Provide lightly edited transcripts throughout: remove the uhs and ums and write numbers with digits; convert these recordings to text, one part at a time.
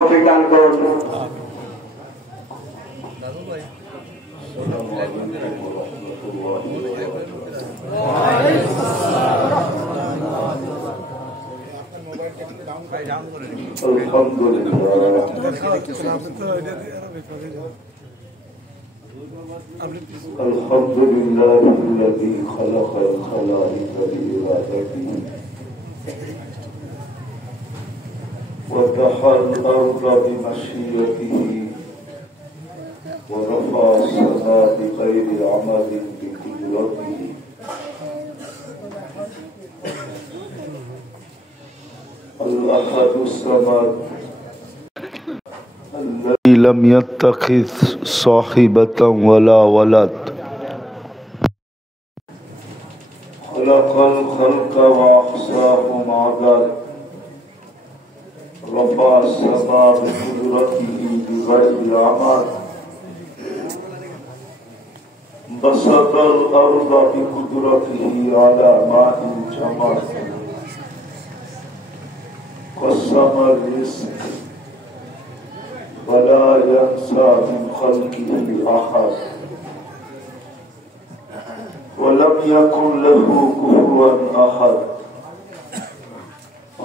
দান করুন। আলহামদুলিল্লাহ الذي خلق الخلائق بإرادته وضحى الأرض بمشيئته ورفع السماء بغير عمد بقدرته الأحد الصمد الذي لم يتخذ صاحبة ولا ولد خلق الخلق وأحصاهم عدد رفع السماء بقدرته بغير عمد بسط الأرض بقدرته على ماء الجمر قسم الرزق ولا ينسى من خلقه أحد ولم يكن له كفوا أحد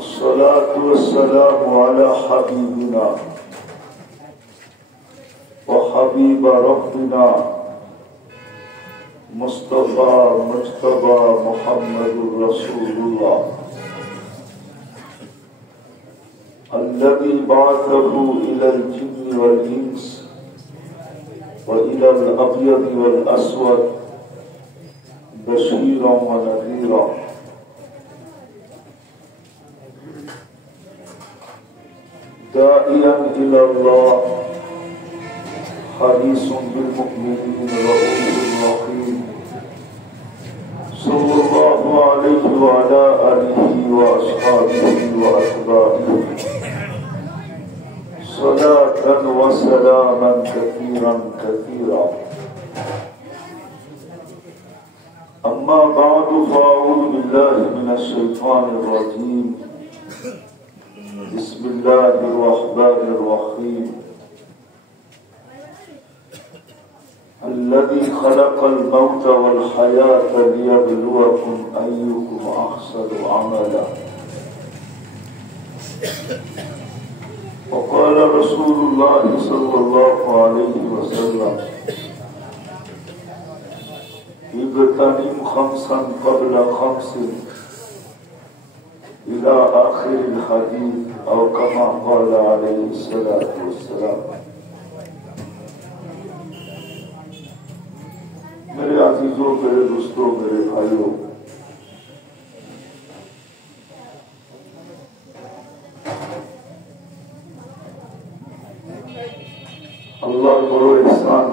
الصلاة والسلام على حبيبنا وحبيب ربنا مصطفى مجتبى محمد رسول الله الذي بعثه إلى الجن والإنس وإلى الأبيض والأسود بشيرا ونذيرا داعيا إلى الله حريص بالمؤمنين رؤوف رحيم صلى الله عليه وعلى آله وأصحابه وأتباعه صلاة وسلاما كثيرا كثيرا أما بعد فأعوذ بالله من الشيطان الرجيم بسم الله الرحمن الرحيم الذي خلق الموت والحياة ليبلوكم أيكم أحسن عملا وقال رسول الله صلى الله عليه وسلم اغتنم خمسا قبل خمس إلى آخر الحديث أو كما قال عليه الصلاة والسلام मेरे अजीजों, मेरे दोस्तों, मेरे भाइयों, আল্লাহর বড় ইহসান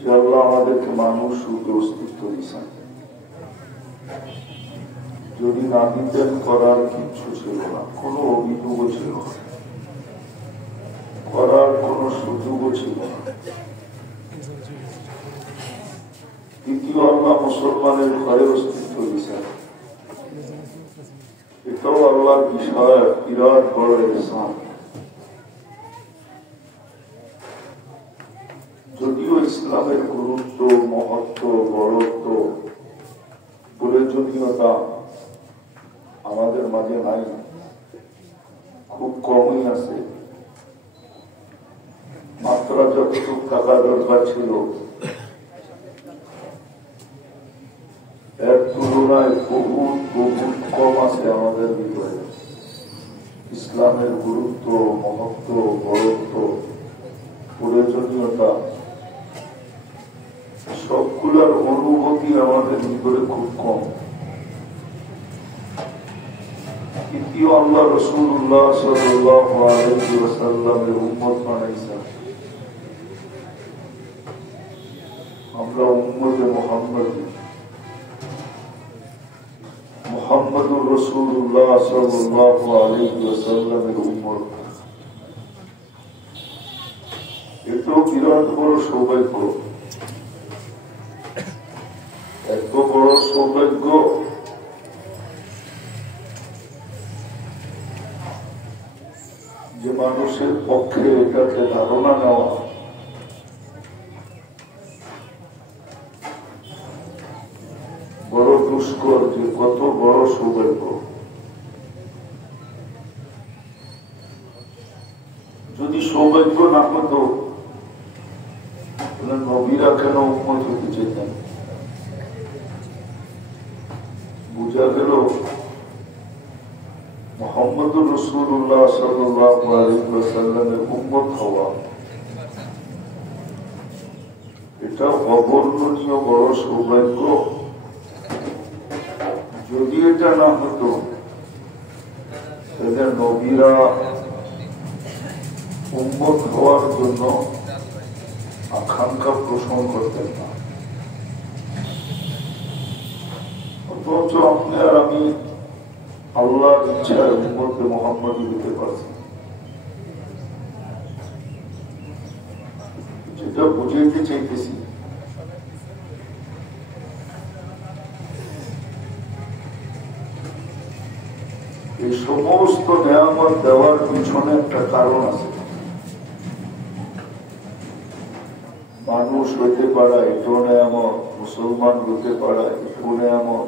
যে আল্লাহ আমাদেরকে মানুষ রূপে অস্তিত্ব দিয়েছেন। যদি না দিতেন করার কিচ্ছু ছিল না, কোনো অভিযোগও ছিল না, করার কোনো সুযোগও ছিল না। দ্বিতীয়, আল্লাহ মুসলমানের ঘরে অস্তিত্ব দিয়েছেন, এটাও আল্লাহর বিষয়, বিরাট বড় ইহসান। যদিও ইসলামের গুরুত্ব, মহত্ব, বড়ত্ব, প্রয়োজনীয়তা আমাদের মাঝে নাই, খুব কমই আছে। মাত্রা যতটুকু থাকা দরকার ছিল এর তুলনায় বহুত বহুত কম আছে আমাদের ভিতরে। ইসলামের গুরুত্ব, মহত্ব, বড়ত্ব, প্রয়োজনীয়তা সবগুলোর অনুভূতি আমাদের ভিতরে খুব কম। তৃতীয়, আল্লাহ রাসূলুল্লাহ সাল্লাল্লাহু আলাইহি ওয়াসাল্লামের উম্মত বানাইছেন। আমরা উম্মতে মুহাম্মদী, মুহাম্মদুর রাসূলুল্লাহ সাল্লাল্লাহু আলাইহি ওয়াসাল্লামের উম্মত। এটাও বিরাট বড় সৌভাগ্য। এত বড় সৌভাগ্য যে মানুষের পক্ষে এটাকে ধারণা নেওয়া বড় দুষ্কর, যে কত বড় সৌভাগ্য। যদি সৌভাগ্য না হতো নবীরা কেন উম্মত হতে চেতেন? বুঝা গেল মুহাম্মদুর রাসূলুল্লাহ সাল্লাল্লাহু আলাইহি ওয়াসাল্লামের উম্মত হওয়া এটা অবর্ণনীয় বড় সৌভাগ্য। যদি এটা না হতো তাহলে নবীরা উম্মত হওয়ার জন্য আকাঙ্ক্ষা পোষণ করতেন না। অথচ আপনি আর আমি আল্লাহর ইচ্ছায় উম্মতে মুহাম্মদী হতে পারছি। যেটা বুঝাইতে চাইতেছি, এই সমস্ত নিয়ামত দেওয়ার পিছনে একটা কারণ আছে। মানুষ হইতে পারা এটাও নিয়ামত, মুসলমান হইতে পারা এটাও নিয়ামত,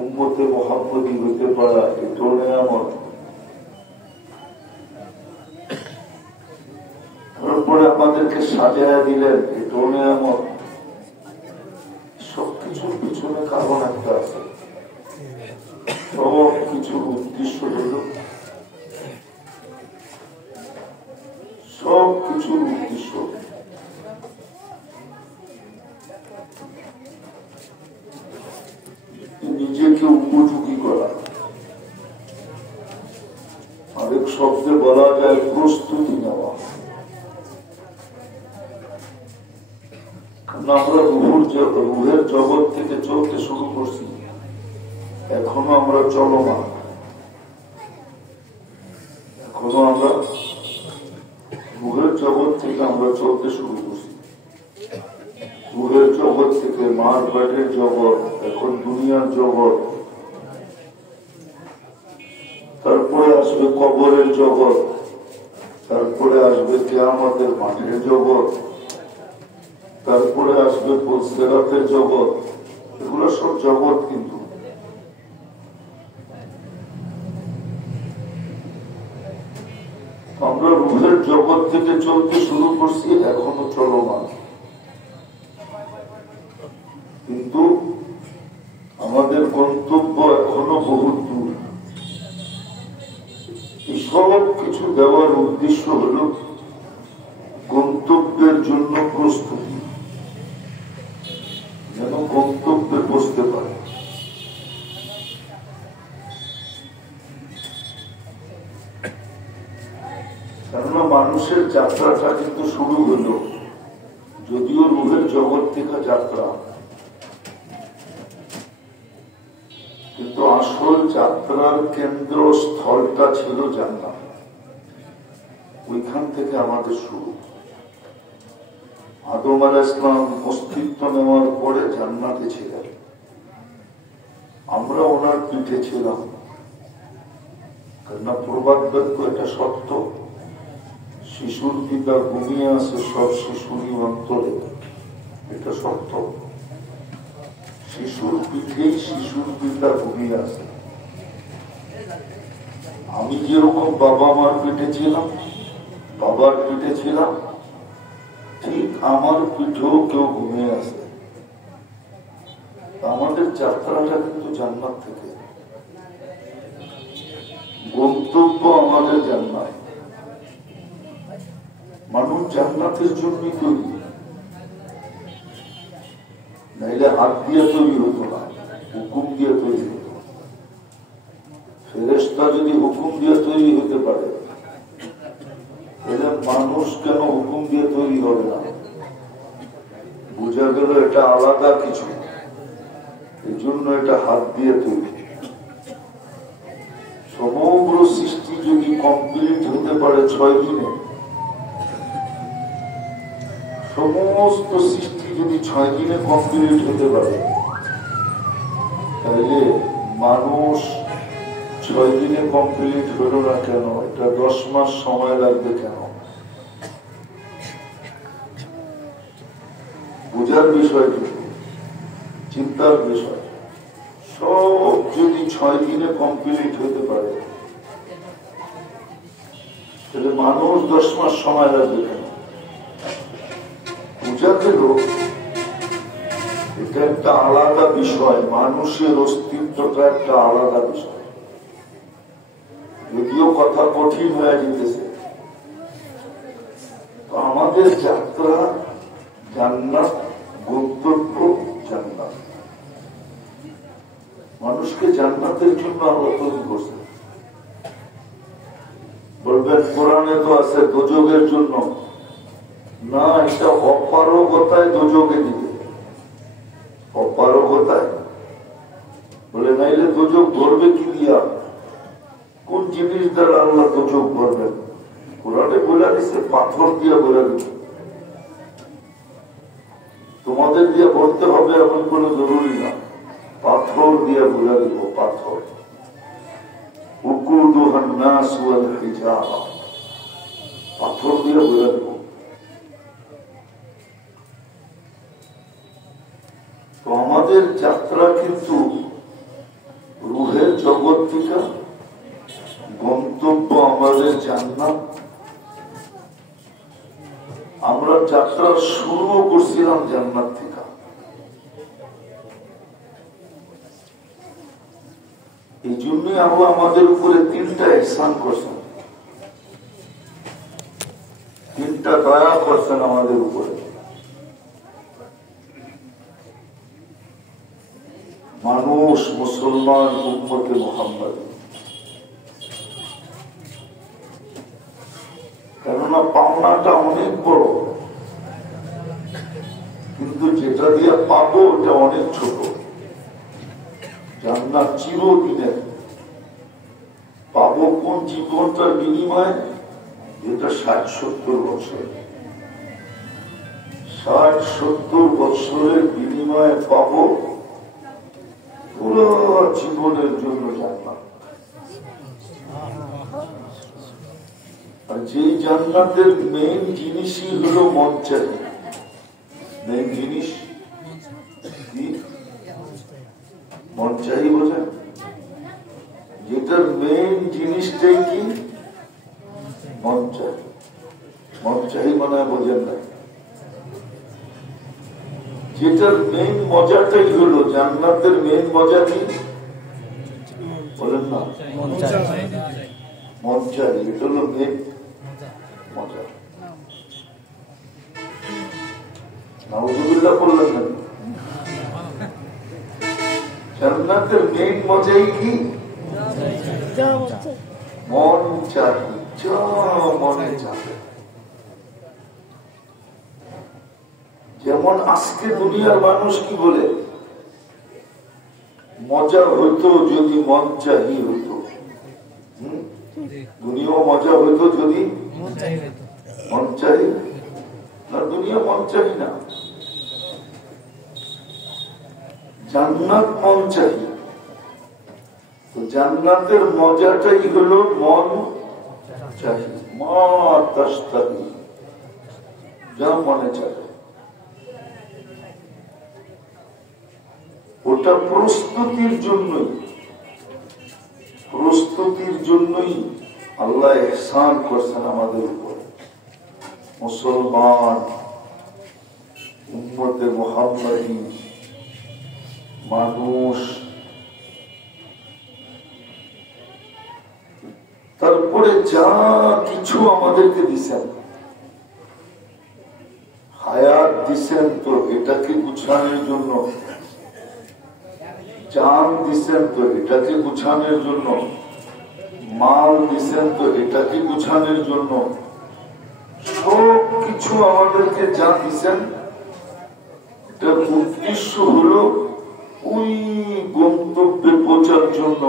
উম্মতে মুহাম্মদী হইতে পারা এটাও নিয়ামত। তারপরে আমাদেরকে সাজায় দিলেন, এটাও নিয়ামত। সবকিছুর পিছনে কারণ একটা আছে। সব কিছুর উদ্দেশ্য হল, সব কিছুর উদ্দেশ্য নিজেকে উপযোগী করা। আরেক শব্দে বলা যায় প্রস্তুতি নেওয়া। আমরা রুহের জগৎ থেকে চলতে শুরু করছি, এখনো আমরা চলমান, এখনো আমরা রুহের জগৎ থেকে আমরা চলতে শুরু করছি। রুহের জগৎ থেকে মার পেটের জগৎ, এখন দুনিয়ার জগৎ, তারপরে আসবে কবরের জগৎ, তারপরে আসবে কিয়ামতের মাঠের জগৎ, তারপরে আসবে সিরাতের জগৎ। এগুলো সব জগৎ, কিন্তু আমরা রুহের জগৎ থেকে চলতে শুরু করছি, এখনো চলমান। কিন্তু আমাদের গন্তব্য এখনো বহু দূর। এই সব কিছু দেওয়ার উদ্দেশ্য হল গন্তব্যের জন্য প্রস্তুতি, যেন গন্তব্যে বসতে পারে। কেননা মানুষের যাত্রাটা কিন্তু শুরু হলো, যদিও রুহের জগৎ থেকে যাত্রা, কিন্তু আসল যাত্রার কেন্দ্র স্থলটা ছিল জান্নাত। ওইখান থেকে আমাদের শুরু। আদম আলাইহিস সালাম অস্তিত্ব নেওয়ার পরে জান্নাতে ছিলেন, আমরা ওনার পিঠে ছিলাম। কেননা প্রবাদ বাক্য এটা সত্য, শিশুর পিতা ঘুমিয়ে আছে সব শিশুরই অন্তরে, এটা সত্য। শিশুর পিঠেই শিশুর পিতা ঘুমিয়ে আছে। আমি যেরকম বাবা মার পিঠে ছিলাম, বাবার পিঠে ছিলাম, ঠিক আমার পিঠেও কেউ ঘুমিয়ে আছে। আমাদের যাত্রাটা কিন্তু জান্নাত থেকে, গন্তব্য আমাদের জান্নাত। মানুষ জান্নাতের জন্যই তৈরি, নাইলে হাত দিয়ে তৈরি হতো না, হুকুম দিয়ে তৈরি হতো। ফেরেশতা যদি হুকুম দিয়ে তৈরি হতে পারে, তাহলে মানুষ কেন হুকুম দিয়ে তৈরি হবে না? বোঝা গেল এটা আলাদা কিছু, এই জন্য এটা হাত দিয়ে তৈরি। সমগ্র সৃষ্টি যদি কমপ্লিট হতে পারে 6 দিনে, সমস্ত সৃষ্টি যদি 6 দিনে কমপ্লিট হতে পারে, তাহলে মানুষ 6 দিনে কমপ্লিট হলো না কেন, এটা 10 মাস সময় লাগবে কেন? বোঝার বিষয়, চিন্তার বিষয়। সব যদি 6 দিনে কমপ্লিট হতে পারে, তাহলে মানুষ 10 মাস সময় লাগবে কেন? বোঝাতে লোক এটা একটা আলাদা বিষয়, মানুষের অস্তিত্বটা একটা আলাদা বিষয়। যদিও কথা কঠিন হয়ে যেতেছে, তো আমাদের যাত্রা জান্নাত, গন্তব্য জান্নাত। মানুষকে জান্নাতের জন্য আল্লাহ তৈরি করছে। বলবেন কোরআনে তো আছে দোজখের জন্য, না, এটা অপারগতায় দোজখে দিবে। অপারগতায় বলে, নাইলে দোজখ ধরবে কি দিয়া? কোন জিনিস দ্বারা আল্লাহ দোজখ ধরবেন? কোরআনে বলে দিচ্ছে পাথর দিয়া বলে দিচ্ছে। তোমাদের দিয়ে বলতে হবে এমন কোন জরুরি না, পাথর দিয়ে বলে দিব। পাথর পাথর দিয়ে বলে দিব। তো আমাদের যাত্রা কিন্তু রুহের জগৎ থেকে, গন্তব্য আমাদের জান্নাত। আমরা যাত্রা শুরু করছিলাম জান্নাত থেকে। এই জন্যই আল্লাহ আমাদের উপরে 3টা ইহসান করছেন, 3টা দয়া করছেন আমাদের উপরে। মানুষ, মুসলমান, উম্মতে মুহাম্মদ। কেননা পাওনাটা অনেক বড়, কিন্তু যেটা দিয়ে পাবো ওটা অনেক ছোট। জান্নাত চিরদিনের। পাবো কোন জীবনটার বিনিময়ে? এটা 60-70 বছর। 60-70 বছরের বিনিময়ে পাবো পুরো জীবনের জন্য জান্নাত। আর যেই জান্নাতের মেইন জিনিসই হলো মন চাই। মেইন জিনিস কি? মন চাই। বোঝেন? যেটার মেইন জিনিসটাই কি? মন চাই। মন চাই মানে বোঝেন না। যেটার মেইন মজাটাই হলো জান্নাতের মেইন মজা কি? বলেন না, মন চাই। এটা হলো মেইন মজা। নাউজুবিল্লাহ বললেন না? জান্নাতের মেইন মজাই কি? মন চাই, যা মনে চায়। যেমন আজকে দুনিয়ার মানুষ কি বলে, মজা হইতো যদি মন চাই হইতো। দুনিয়া মজা হইতো যদি মন চাই না। দুনিয়া মন চাই না, জান্নাত মন চাই। তো জান্নাতের মজাটাই হলো মন চাই। মা তাস্তাহি, যা মনে চাই। ওটা প্রস্তুতির জন্যই, প্রস্তুতির জন্যই আল্লাহ ইহসান করছেন আমাদের উপর। মুসলমান, উম্মতে মুহাম্মাদি মানুষ, তারপরে যা কিছু আমাদেরকে দিছেন, হায়াত দিছেন তো এটাকে গুছানোর জন্য, জান দিছেন তো এটাকে গুছানোর জন্য, মাল দিছেন তো এটাকে গুছানোর জন্য। সব কিছু আমাদেরকে যা দিছেন, এটার উদ্দেশ্য হলো ওই গন্তব্যে পৌঁছার জন্য।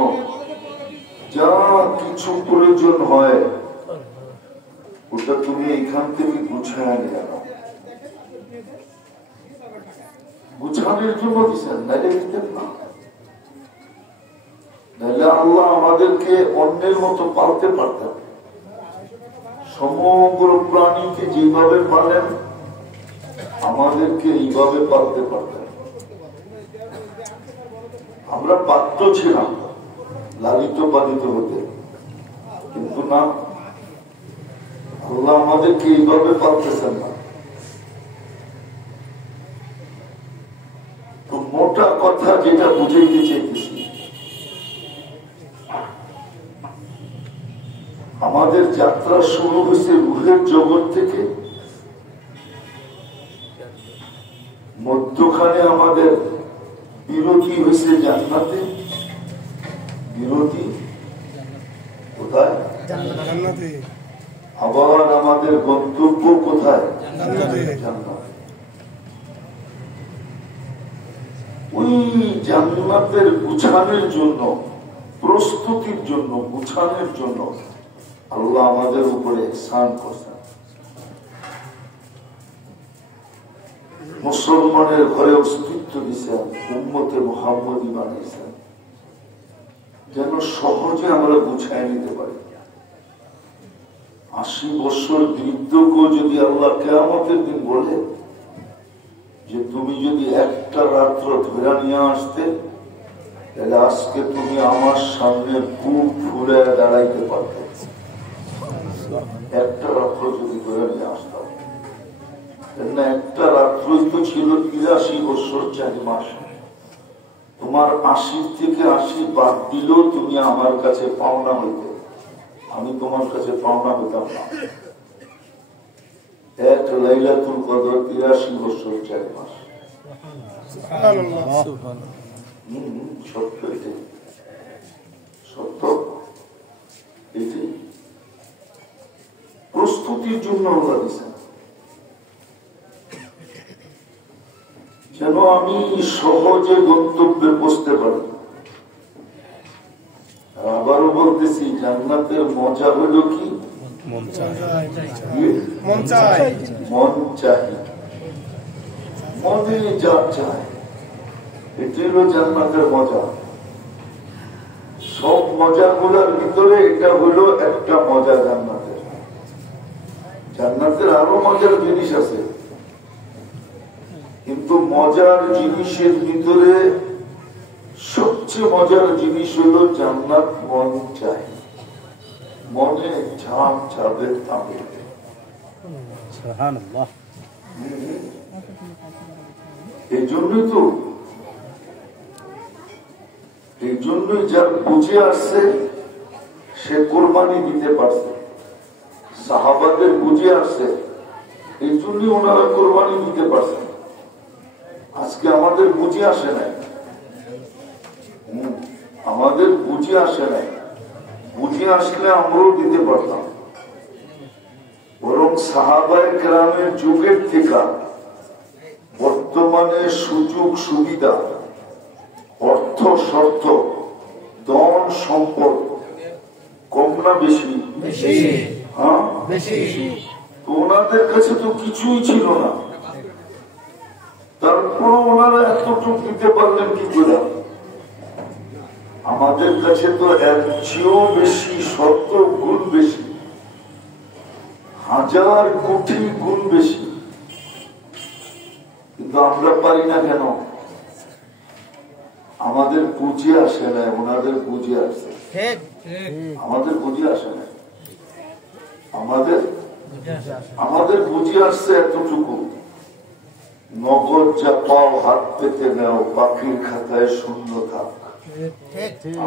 যা কিছু প্রয়োজন হয় ওটা তুমি এখান থেকে গুছায় নিয়ে নাও। গুছানোর জন্য দিচ্ছেন, নাইলে দিতেন না। নাহলে আল্লাহ আমাদেরকে অন্যের মতো পালতে পারতেন। সমগ্র প্রাণীকে যেভাবে পালেন আমাদেরকে এইভাবে পালতে পারতেন। আমরা পাত্র ছিলাম লালিত পালিত হতে, কিন্তু না, আল্লাহ আমাদেরকে এইভাবে পালতেছেন না। তো মোটা কথা যেটা বুঝাইতে চাইতেছি, আমাদের যাত্রা শুরু হয়েছে রুহের জগৎ থেকে, মধ্যখানে আমাদের বিরতি হয়েছে জান্নাতে। বিরতি কোথায়? জান্নাতে। আবার আমাদের গন্তব্য কোথায়? জান্নাতে। ওই জান্নাতের গুছানোর জন্য, প্রস্তুতির জন্য, গুছানোর জন্য আল্লাহ আমাদের উপরে ইহসান করছেন। মুসলমানের ঘরে অস্তিত্ব দিয়েছেন, উম্মতে মুহাম্মদী বানিয়েছেন, যেন সহজে আমরা গুছায় নিতে পারি। 80 বছর বৃদ্ধকেও যদি আল্লাহ কিয়ামতের দিন বলে যে তুমি যদি একটা রাত্র ধরে নিয়ে আসতে, তাহলে আজকে তুমি আমার সামনে বুক ফুলে দাঁড়াইতে পারতে। একটা রাত্র যদি ধরে নিয়ে আসতাম, একটা রাত্রই তো ছিল 83 বছর 4 মাস। তোমার 80 থেকে 80 বাদ দিলেও তুমি আমার কাছে পাওনা হইতে, আমি তোমার কাছে পাওনা হইতাম না। এক লাইলাতুল কদর 83 বছর 4 মাস। সত্য, এটাই সত্য। এটাই প্রস্তুতির জন্য আল্লাহ দিয়েছেন, যেন আমি সহজে গন্তব্যে পৌঁছতে পারি। আবারও বলতেছি, জান্নাতের মজা হলো কি? মন চাই, মনে যা চায়, এটাই হলো জান্নাতের মজা। সব মজাগুলোর ভিতরে এটা হলো একটা মজা জান্নাতের। জান্নাতের আরো মজার জিনিস আছে, কিন্তু মজার জিনিসের ভিতরে সবচেয়ে মজার জিনিস হলো জান্নাত মন চাই, মনে ঝাঁপ ঝাঁপে থামে। এই জন্যই যার বুঝে আসছে সে কোরবানি দিতে পারছে। সাহাবাদের বুঝে আসছে, এই জন্যই ওনারা কোরবানি দিতে পারছে। আজকে আমাদের বুঝে আসে নাই, আমাদের বুঝে আসে নাই। বুঝে আসলে আমরাও দিতে পারতাম। বরং সাহাবায়ে কেরামের যুগের থেকে বর্তমানে সুযোগ সুবিধা, অর্থ শর্ত, ধন সম্পদ কম না বেশি? হ্যাঁ, তো ওনাদের কাছে তো কিছুই ছিল না, তারপর ওনারা এতটুকু দিতে পারলেন কি করে? আমাদের কাছে তো এর চেয়েও বেশি, 70 গুণ বেশি, 1000 কোটি গুণ বেশি, কিন্তু আমরা পারি না কেন? আমাদের বুঝে আসে না, ওনাদের বুঝে আসে। আমাদের বুঝে আসে না, আমাদের বুঝে আসছে এতটুকু, নগদ যা পাও হাত পেতে নাও, পাখির খাতায় শূন্য থাক।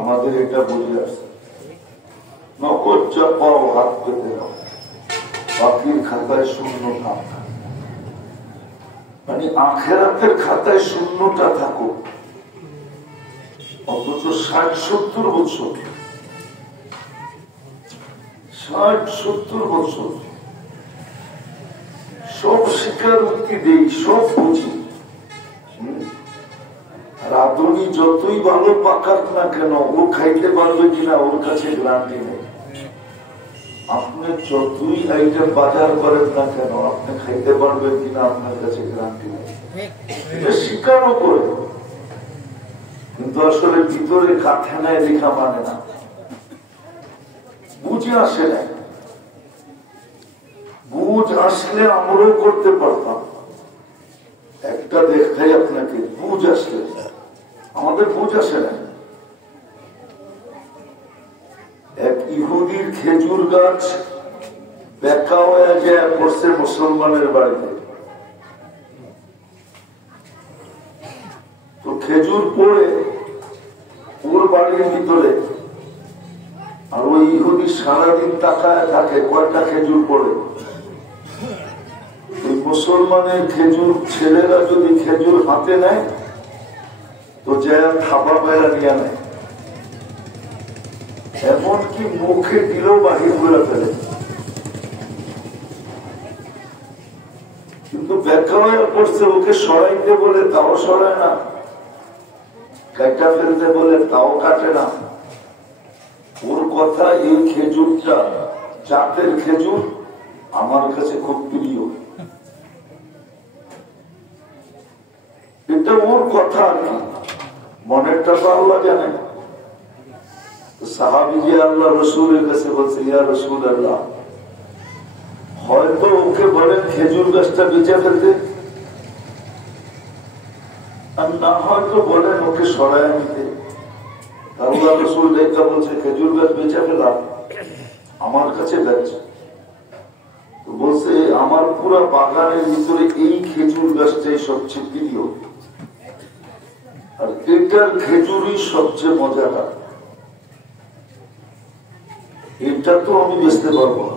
আমাদের এটা বুঝে আসছে, নগদ যা পাও হাত পেতে নাও, পাখির খাতায় শূন্য থাক। মানে আখেরাতের খাতায় শূন্যটা থাকুক। অথচ 60-70 বছর, 60-70 বছর সব স্বীকারোক্তি দেই, সব বুঝি। রাধুনি যতই ভালো পাকাক না কেন, ও খাইতে পারবে কিনা ওর কাছে গ্যারান্টি নেই। আপনি যতই আইটেম বাজার করেন না কেন, আপনি খাইতে পারবেন কিনা আপনার কাছে গ্যারান্টি নেই। এটা স্বীকারও করে, কিন্তু আসলে ভিতরে কারখানায় লেখা মানে না, বুঝে আসে না। বুঝ আসলে আমরাও করতে পারতাম। একটা দেখাই আপনাকে, বুঝ আসলে আমাদের বুঝ আসে না। এক ইহুদির খেজুর গাছ বেকা হয়ে যায় পড়ছে মুসলমানের বাড়িতে, তো খেজুর পড়ে ওর বাড়ির ভিতরে, আর ওই ইহুদি সারাদিন তাকায় থাকে কয়টা খেজুর পড়ে। ওই মুসলমানের খেজুর ছেলেরা যদি খেজুর হাতে নেয় তো যায় থাপা পায়রা নিয়ে নেয়, এমনকি মুখে দিলেও বাহির করে ফেলে। কিন্তু ব্যাখ্যা হয়ে পড়ছে, ওকে সরাইতে বলে তাও সরায় না, কাটা ফেলতে বলে তাও কাটে না। ওর কথা এই খেজুরটা জাতের খেজুর আমার কাছে খুব প্রিয়, এটা ওর কথা আর কি, মনেরটা তো আল্লাহ জানে। সাহাবী যে আল্লাহ রসুলের কাছে বলছে, ইয়া রসুল আল্লাহ, হয়তো ওকে বলেন খেজুর গাছটা বেঁচে ফেলতে, আর না হয়তো বলেন ওকে সরায় নিতে। আল্লাহ রসুল দেখা বলছে খেজুর গাছ বেঁচে ফেলা আমার কাছে বেঁচে। বলছে আমার পুরা বাগানের ভিতরে এই খেজুর গাছটাই সবচেয়ে প্রিয়, আর এটার খেজুরই সবচেয়ে মজাদার। এটা তো আমি বেচতে পারবো না,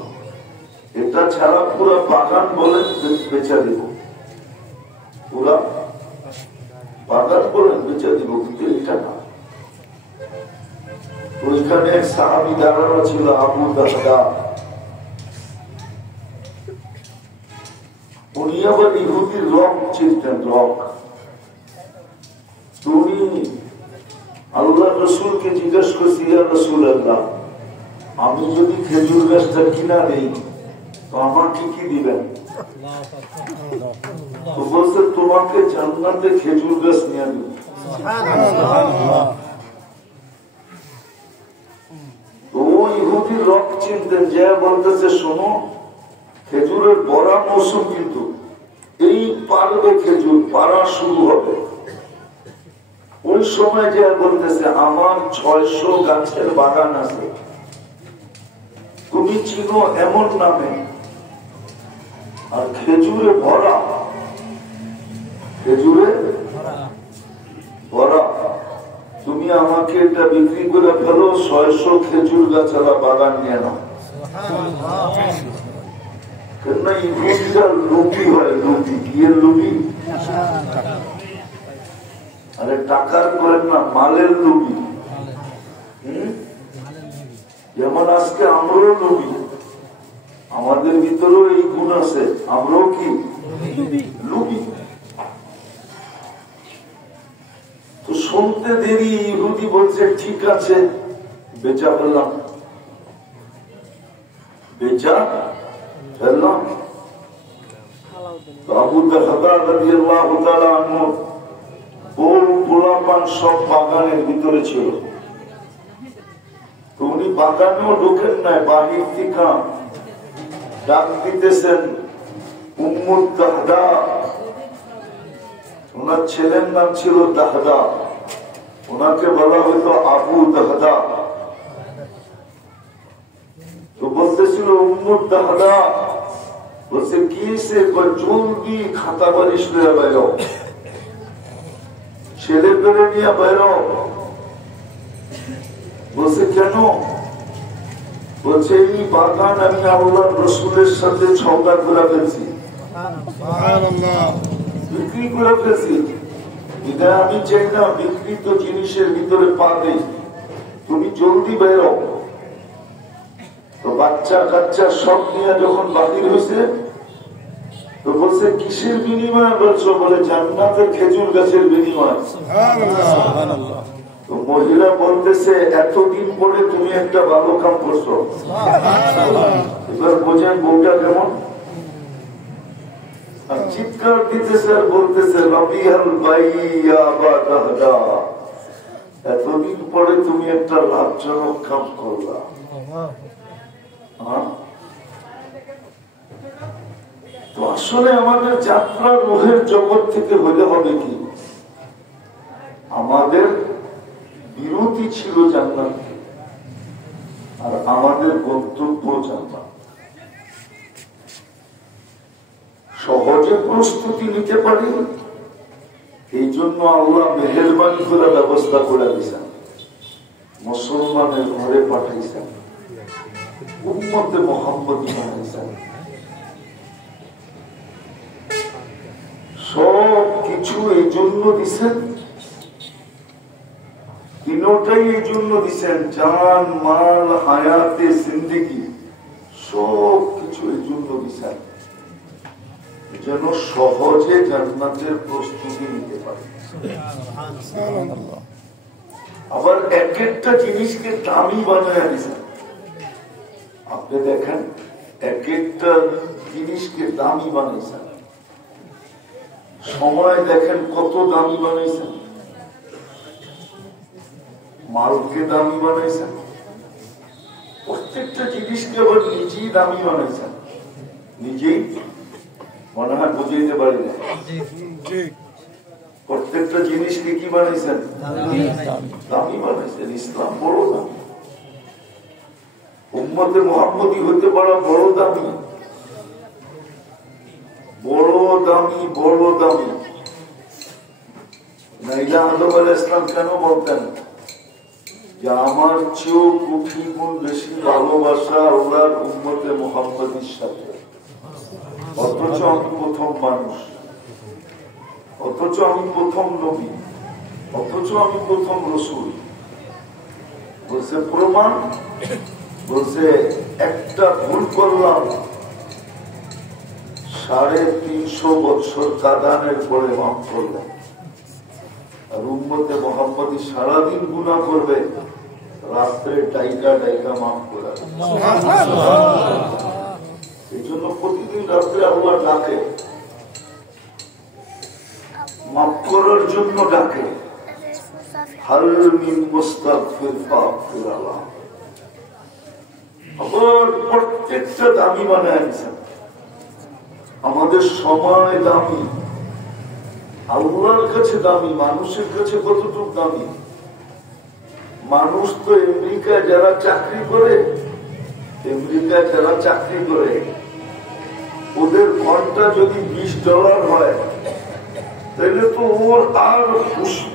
এটা ছাড়া পুরা বাগান বলেন বেচা দিব, পুরা বাগান বলেন বেচা দিব, কিন্তু এটা না। ওইখানে এক সাহাবী দাঁড়ানো ছিল, আবু দাহদা। উনি আবার ইহুদির রক চিনতেন, রক। তুমি আল্লাহ রসুলকে জিজ্ঞাসা করছি, ইয়া রসুল আল্লাহ, আমি যদি খেজুর গাছটা কিনা নেই তো আমাকে কি দিবেন? তো বলছে তোমাকে জান্নাতে খেজুর গাছ নিয়ে দিন। তো ইহুদির রক চিনতেন, যে বলতেছে শোনো, খেজুরের বড়া মৌসুম কিন্তু এই পারবে, খেজুর পারা শুরু হবে। ওই সময় যে বলতেছে আমার 600 গাছের বাগান আছে, তুমি চিনো এমন নামে, আর খেজুরে ভরা, খেজুরে ভরা, তুমি আমাকে এটা বিক্রি করে ফেলো, 600 খেজুর গাছেরা বাগান নিয়ে নাও। কেননা ইহুদিরা লোভী হয়, লোভী, কিয়ের লোভী? আরে টাকার করেন না, মালের লোভী। যেমন আজকে আমরাও লোভী, আমাদের ভিতরেও এই গুণ আছে, আমরাও কি লোভী। তো শুনতে দেরি, ইহুদি বলছে ঠিক আছে বেচা ফেললাম, বেচা ফেললাম। তো আবু দাহদা রাদিয়াল্লাহু তাআলা আনহু বউ পোলাপান সব বাগানের ভিতরে ছিল। তো উনি বাগানেও ঢোকেন নাই, বাহির থেকে ডাক দিতেছেন উম্মু দাহদা। ওনার ছেলের নাম ছিল দাহদা, ওনাকে বলা হইতো আবু দাহদা। তো বলতেছিল উম্মু দাহদা, বলছে কি সে, জলদি খাতা বারিশ নিয়ে বেরো, ছেলে পেলে নিয়ে বেরো। বলছে কেন? বলছে এই বাগান আমি আল্লাহ রসুলের সাথে সওদা করে ফেলছি, বিক্রি করে ফেলছি, এটা আমি চাই না বিক্রিত জিনিসের ভিতরে পা দেই, তুমি জলদি বেরো। তো বাচ্চা কাচ্চা সব নিয়ে যখন বাহির হয়েছে, তো বলছে কিসের বিনিময়ে বলছো? বলে জান্নাতের খেজুর গাছের বিনিময়। তো মহিলা বলতেছে এতদিন পরে তুমি একটা ভালো কাম করছো। এবার বোঝেন বউটা কেমন, আর চিৎকার দিতেছে আর বলতেছে রবিহাল বাইয়া বা দাহদা, এতদিন পরে তুমি একটা লাভজনক কাম করলা। তো আসলে আমাদের যাত্রা রোহের জগৎ থেকে হলে হবে কি, আমাদের বিরতি ছিল জান্নাত আর আমাদের গন্তব্য জান্নাত। সহজে প্রস্তুতি নিতে পারি, এই জন্য আল্লাহ মেহেরবানি করে ব্যবস্থা করে দিয়েছেন, মুসলমানের ঘরে পাঠাইছেন, উম্মতে মুহাম্মদী বানাইছেন। সব কিছু এই জন্য দিছেন, তিনটাই এই জন্য দিছেন, জান মাল হায়াতে জিন্দেগি সব কিছু এই জন্য দিছেন, যেন সহজে জান্নাতের প্রস্তুতি নিতে পারে। আবার এক একটা জিনিসকে দামি বানায় দিছেন। আপনি দেখেন এক একটা জিনিসকে দামি বানাইছেন, সময় দেখেন কত দামি বানাইছেন, মালকে দামি বানাইছেন, প্রত্যেকটা জিনিসকে আবার নিজেই দামি বানাইছেন, নিজেই মনে হয় বুঝাইতে পারি না। প্রত্যেকটা জিনিসকে কি বানাইছেন? দামি বানাইছেন। ইসলাম বড় দামি, উম্মতে মুহাম্মদী হতে পারা বড় দামি, বড় দামি, বড় দামি। নাইলা আদম আলাইহিস সালাম কেন বলতেন যে আমার চেয়েও কোটি গুণ বেশি ভালোবাসা ওনার উম্মতে মুহাম্মদীর সাথে, অথচ আমি প্রথম মানুষ, অথচ আমি প্রথম নবী, অথচ আমি প্রথম রসুল। বলছে প্রমাণ, বলছে একটা ভুল করলাম 350 বছর কাদানের পরে মাফ করলাম, আর উম্মতে মুহাম্মদী সারাদিন গুনাহ করবে, রাত্রে ডাইকা ডাইকা মাফ করে। এই জন্য প্রতিদিন রাত্রে আল্লাহ ডাকে, মাফ করার জন্য ডাকে, হাল মিন মুস্তাগফির ফাগফির আল্লাহ। আবার প্রত্যেকটা দামি বানায় দিয়েছেন। আমাদের সময় দামি, আল্লাহর কাছে দামি, মানুষের কাছে কতটুকু দামি। মানুষ তো আমেরিকায় যারা চাকরি করে, আমেরিকায় যারা চাকরি করে ওদের ঘন্টা যদি $20 হয়, তাহলে তো ওর আর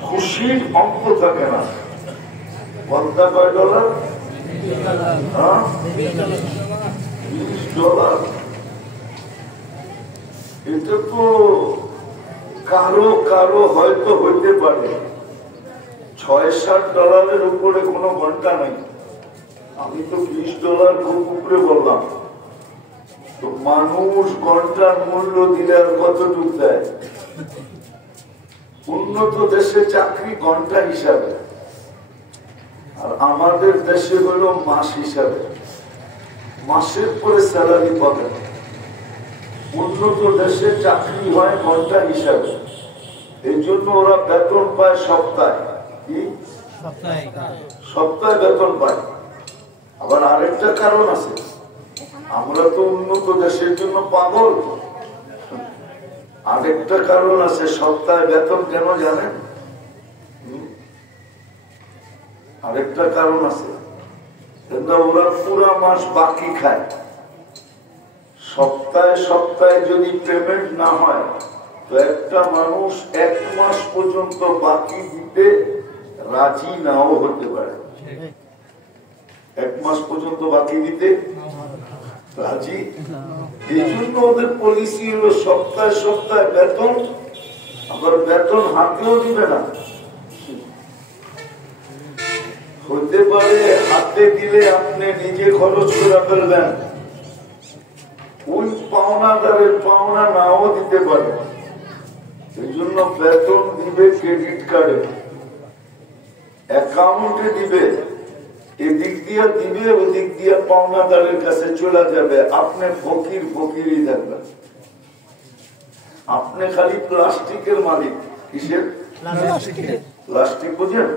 খুশির অঙ্ক থাকে না। ঘন্টা কয় ডলার? $20। এটা তো কারো কারো হয়তো হইতে পারে, $6-7 উপরে কোনো ঘন্টা নাই। আমি তো $20 খুব উপরে বললাম। তো মানুষ ঘন্টার মূল্য দিলে আর কতটুকু দেয়? উন্নত দেশে চাকরি ঘন্টা হিসাবে, আর আমাদের দেশে হলো মাস হিসাবে, মাসের পরে স্যালারি পাবে। উন্নত দেশে চাকরি হয় ঘন্টা হিসাবে, এই জন্য ওরা বেতন পায় সপ্তাহে। কি সপ্তাহে বেতন পায়। আবার আরেকটা কারণ আছে, আমরা তো উন্নত দেশের জন্য পাগল। আরেকটা কারণ আছে, সপ্তাহে বেতন কেন জানেন? আরেকটা কারণ আছে, ওরা পুরা মাস বাকি খায়। সপ্তাহে সপ্তাহে যদি পেমেন্ট না হয়, তো একটা মানুষ 1 মাস পর্যন্ত বাকি দিতে রাজি নাও হতে পারে। 1 মাস পর্যন্ত বাকি দিতে রাজি। এই জন্য ওদের পলিসি হলো সপ্তাহে সপ্তাহে বেতন, আবার বেতন হাতেও দিবে না। হতে পারে হাতে দিলে আপনি নিজে খরচ করে ফেলবেন, ওই পাওনাদারের পাওনা নাও দিতে পারে। এই জন্য বেতন দিবে ক্রেডিট কার্ডে, অ্যাকাউন্টে দিবে, এদিক দিয়া দিবে, ওদিক দিয়া পাওনাদারের কাছে চলে যাবে। আপনি ফকির ফকিরই থাকবেন। আপনি খালি প্লাস্টিকের মালিক। কিসের? প্লাস্টিক বুঝেন?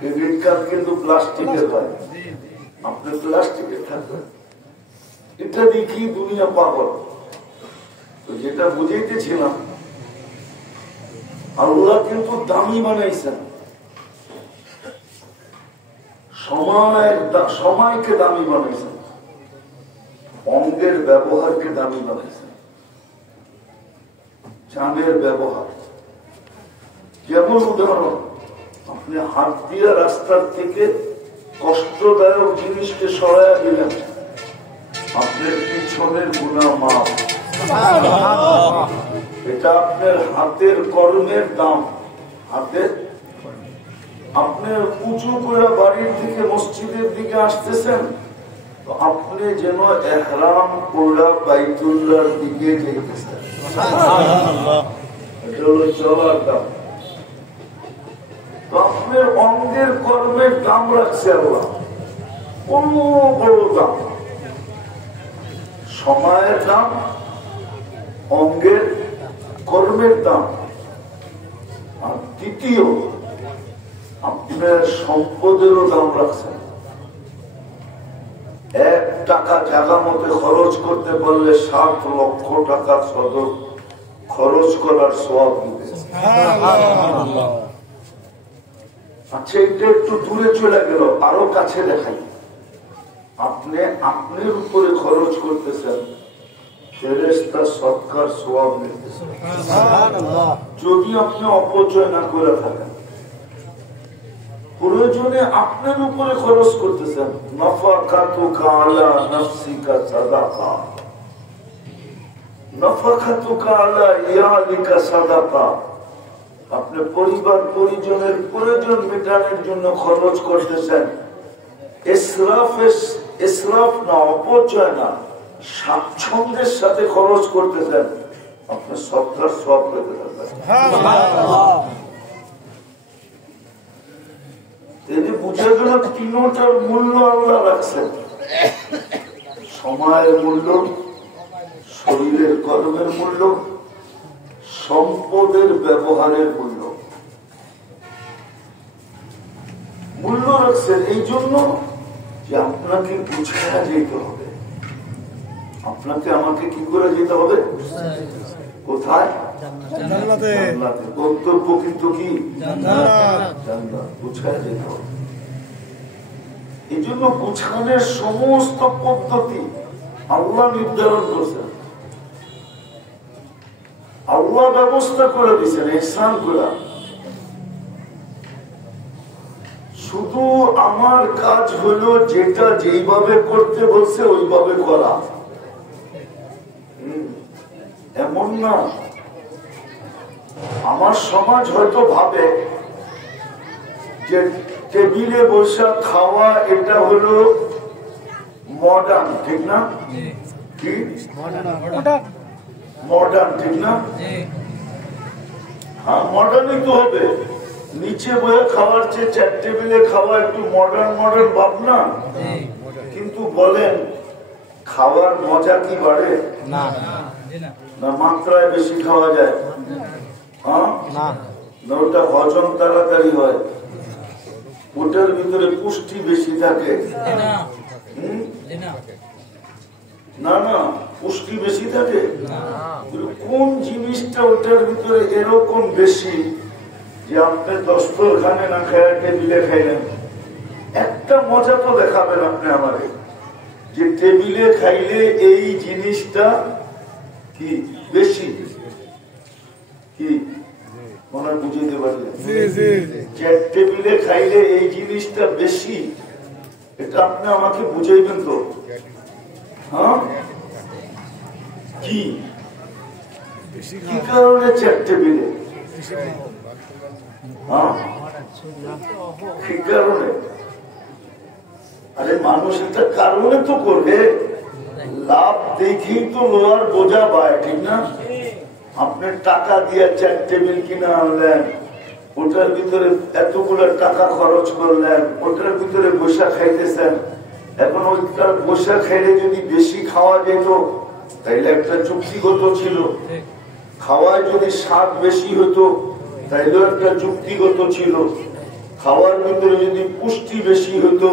ক্রেডিট কার্ড কিন্তু প্লাস্টিকের হয়, আপনি প্লাস্টিকের থাকবেন, এটা দেখি দুনিয়া পাগল। তো যেটা বুঝাইতেছিলাম, আল্লাহ কিন্তু দামি বানাইছেন, সময়কে দামি বানাইছেন, অঙ্গের ব্যবহারকে দামি বানাইছেন, চাঁদের ব্যবহার। যেমন উদাহরণ, আপনি হাত দিয়ে রাস্তার থেকে কষ্টদায়ক জিনিসকে সরাইয়া দিলেন, আপনার পিছনের গুনাহ মাফ। এটা আপনার হাতের কর্মের দাম। হাতের আপনি উঁচু করে বাড়ির দিকে মসজিদের দিকে আসতেছেন, তো আপনি যেন এহরাম পড়া বাইতুল্লাহর দিকে যেতেছেন, এটা হলো চলার দাম। তো আপনার অঙ্গের কর্মের দাম রাখছে আল্লাহ, কোন বড় দাম। সময়ের দাম, অঙ্গের কর্মের দাম। আর দ্বিতীয়, আপনার সম্পদেরও দাম রাখছেন। 1 টাকা জায়গা মতে খরচ করতে পারলে 7 লক্ষ টাকা সদর খরচ করার সওয়াব দিবে। আচ্ছা, এটা একটু দূরে চলে গেল, আরো কাছে দেখাই। আপনি আপনার উপরে খরচ করতেছেন, ফেরেশতা সদকার সওয়াব নিতেছেন, যদি আপনি অপচয় না করে থাকেন। প্রয়োজনে আপনার উপরে খরচ করতেছেন, নাফাকাতুকা আলা নাফসিকা সাদাকা, নাফাকাতুকা আলা ইয়ালিকা সাদাকা। আপনি পরিবার পরিজনের প্রয়োজন মেটানোর জন্য খরচ করতেছেন, ইসরাফ না, অপচয় না, স্বাচ্ছন্দ্যের সাথে খরচ করতেছেন, আপনি সদকার সওয়াব পেতে থাকবেন। তিনি বুঝে গেল তিনটার মূল্য আল্লাহ রাখছেন, সময়ের মূল্য, শরীরের কর্মের মূল্য, সম্পদের ব্যবহারের মূল্য। মূল্য রাখছেন এই জন্য যে আপনাকে বুঝাইয়া যেতে হবে, আপনাকে আমাকে কি করে যেতে হবে, কোথায়, জান্নাতে। গন্তব্য কিন্তু কি জান্নাত, বুঝাইয়া যেতে হবে। এই জন্য বুঝানোর সমস্ত পদ্ধতি আল্লাহ নির্ধারণ করছেন, আল্লাহ ব্যবস্থা করে দিচ্ছেন, ইহসান করে। শুধু আমার কাজ হলো যেটা যেইভাবে করতে বলছে ওইভাবে করা, এমন না। আমার সমাজ হয়তো ভাবে যে টেবিলে বসে খাওয়া এটা হলো মডার্ন, ঠিক না? কি মডার্ন, ঠিক না? হ্যাঁ, মডার্নই তো হবে। নিচে বসে খাওয়ার চেয়ে 4 টেবিলে খাওয়া একটু মডার্ন মডার্ন ভাব না? কিন্তু বলেন, খাওয়ার মজা কি বাড়ে না? মাত্রায় বেশি খাওয়া যায়? হ্যাঁ, না, ওটা হজম তাড়াতাড়ি হয়, ওটার ভিতরে পুষ্টি বেশি থাকে। না না, পুষ্টি বেশি থাকে। কোন জিনিসটা ওটার ভিতরে এরকম বেশি যে আপনি দস্তরখানে না খায় টেবিলে খাইলেন? একটা মজা তো দেখাবেন আপনি আমারে, যে টেবিলে খাইলে এই জিনিসটা কি বেশি, কি মনে বুঝাইতে পারলেন? যে টেবিলে খাইলে এই জিনিসটা বেশি, এটা আপনি আমাকে বুঝাইবেন তো? হ্যাঁ, কি কি কারণে 4 টেবিলে? হ্যাঁ, কি কারণে? আরে মানুষ একটা কারণে তো করবে, লাভ দেখেই তো লোহার বোঝা পায়, ঠিক না? আপনার টাকা দিয়ে 4 টেবিল কিনে আনলেন, ওটার ভিতরে এতগুলো টাকা খরচ করলেন, ওটার ভিতরে বসা খাইতেছেন। এখন ওইটা বসা খাইলে যদি বেশি খাওয়া যেত তাইলে একটা চুক্তিগত ছিল, খাওয়ায় যদি স্বাদ বেশি হতো তাইলেও একটা চুক্তিগত ছিল। খাওয়ার ভিতরে যদি পুষ্টি বেশি হতো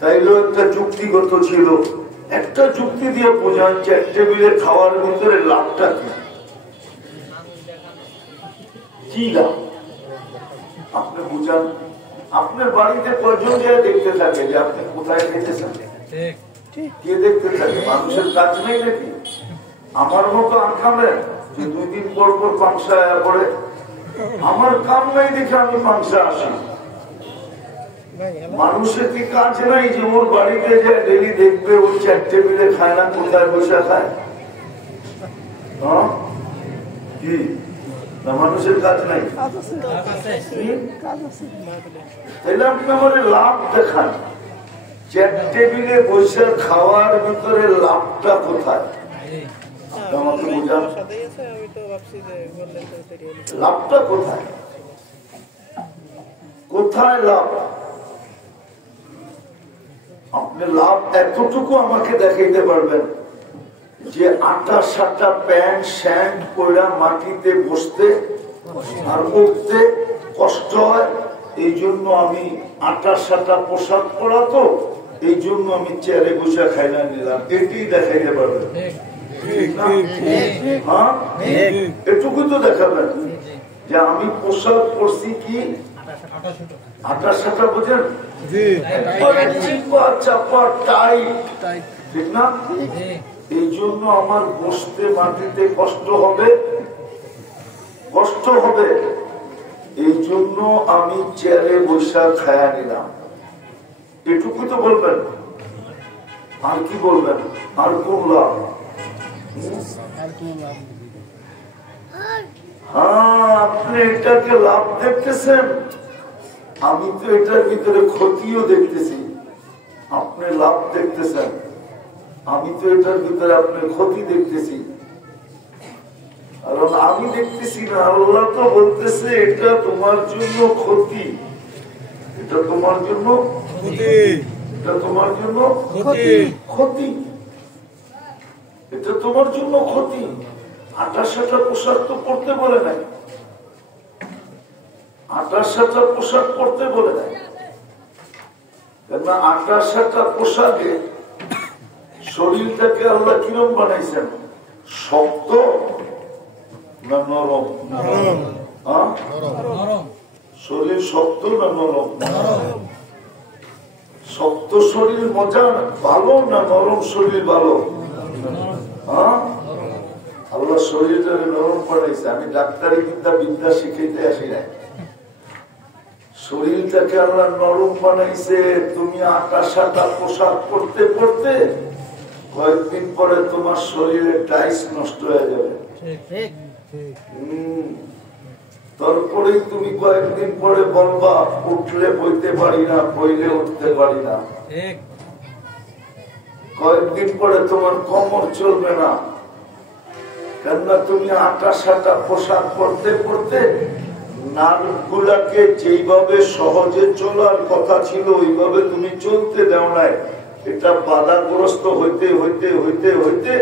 তাইলেও একটা যুক্তিগত ছিল। একটা যুক্তি দিয়ে বোঝান যে এক টেবিলে খাওয়ার ভিতরে লাভটা কি, কি লাভ আপনি বুঝান। আপনার বাড়িতে কয়জন যায় দেখতে থাকে যে আপনি কোথায় খেতেছেন? কে দেখতে থাকে? মানুষের কাজ নেই নাকি? আমার মতো আনখাবেন যে 2 দিন পর পর পাংশা পড়ে, আমার কাম নাই দেখে আমি পাংশা আসি। মানুষের কি কাজ নাই যে ওর বাড়িতে যায় ডেলি দেখবে ওর 4 টেবিলে খায় না, কোথায় বসে খায়? কি না মানুষের কাজ নাই? তাহলে আপনি আমাদের লাভ দেখান, 4 টেবিলে বসে খাওয়ার ভিতরে লাভটা কোথায়? আমাকে বুঝান লাভটা কোথায়, কোথায় লাভ? আপনি লাভ এতটুকু আমাকে দেখাইতে পারবেন যে 8-7টা প্যান্ট শ্যান্ট পয়লা মাটিতে বসতে আর উঠতে কষ্ট হয়, এই জন্য আমি 8-7টা পোশাক পরা, তো এই জন্য আমি চেয়ারে বসে খাইলা নিলাম, এটাই দেখাইতে পারবেন। হ্যাঁ, এটুকু তো দেখাবেন যে আমি পোশাক পরছি কি 8-7টা, বোঝেন? চাপা টাইট, ঠিক না? এই জন্য আমার বসতে মাটিতে কষ্ট হবে, কষ্ট হবে, এই জন্য আমি চেয়ারে বৈশা খায়া নিলাম, এটুকু তো বলবেন। আর কি বলবেন? আর কোন লাভ? হ্যাঁ, আপনি এটাকে লাভ দেখতেছেন, আমি তো এটার ভিতরে ক্ষতিও দেখতেছি। আপনি লাভ দেখতেছেন, আমি তো এটার ভিতরে আপনার ক্ষতি দেখতেছি। কারণ আমি দেখতেছি না, আল্লাহ তো বলতেছে এটা তোমার জন্য ক্ষতি, এটা তোমার জন্য ক্ষতি, এটা তোমার জন্য ক্ষতি, এটা তোমার জন্য ক্ষতি। 28টা পোশাক তো পড়তে বলে নাই, 28টা পোশাক পড়তে বলে নাই, কেননা 28টা পোশাকে শরীরটাকে আল্লাহ কিরম বানাইছেন? শক্ত না নরম? শরীর শক্ত না নরম? শক্ত শরীর মজা ভালো না নরম শরীর ভালো? আল্লাহ শরীরটাকে নরম বানাইছে। আমি ডাক্তারি বিদ্যা শিখাইতে আসি না, শরীরটাকে আল্লাহ নরম বানাইছে। তুমি 28টা পোশাক পড়তে পড়তে কয়েকদিন পরে তোমার শরীরের টাইস নষ্ট হয়ে যাবে। তারপরেই তুমি কয়েকদিন পরে বলবা উঠলে বইতে পারি না, বইলে উঠতে পারি না। কয়েকদিন পরে তোমার কোমর চলবে না, কেননা তুমি 28টা পোশাক পড়তে পড়তে নার্ভগুলাকে যেইভাবে সহজে চলার কথা ছিল ওইভাবে তুমি চলতে দাও নাই। এটা বাধাগ্রস্ত হইতে হইতে হইতে হইতে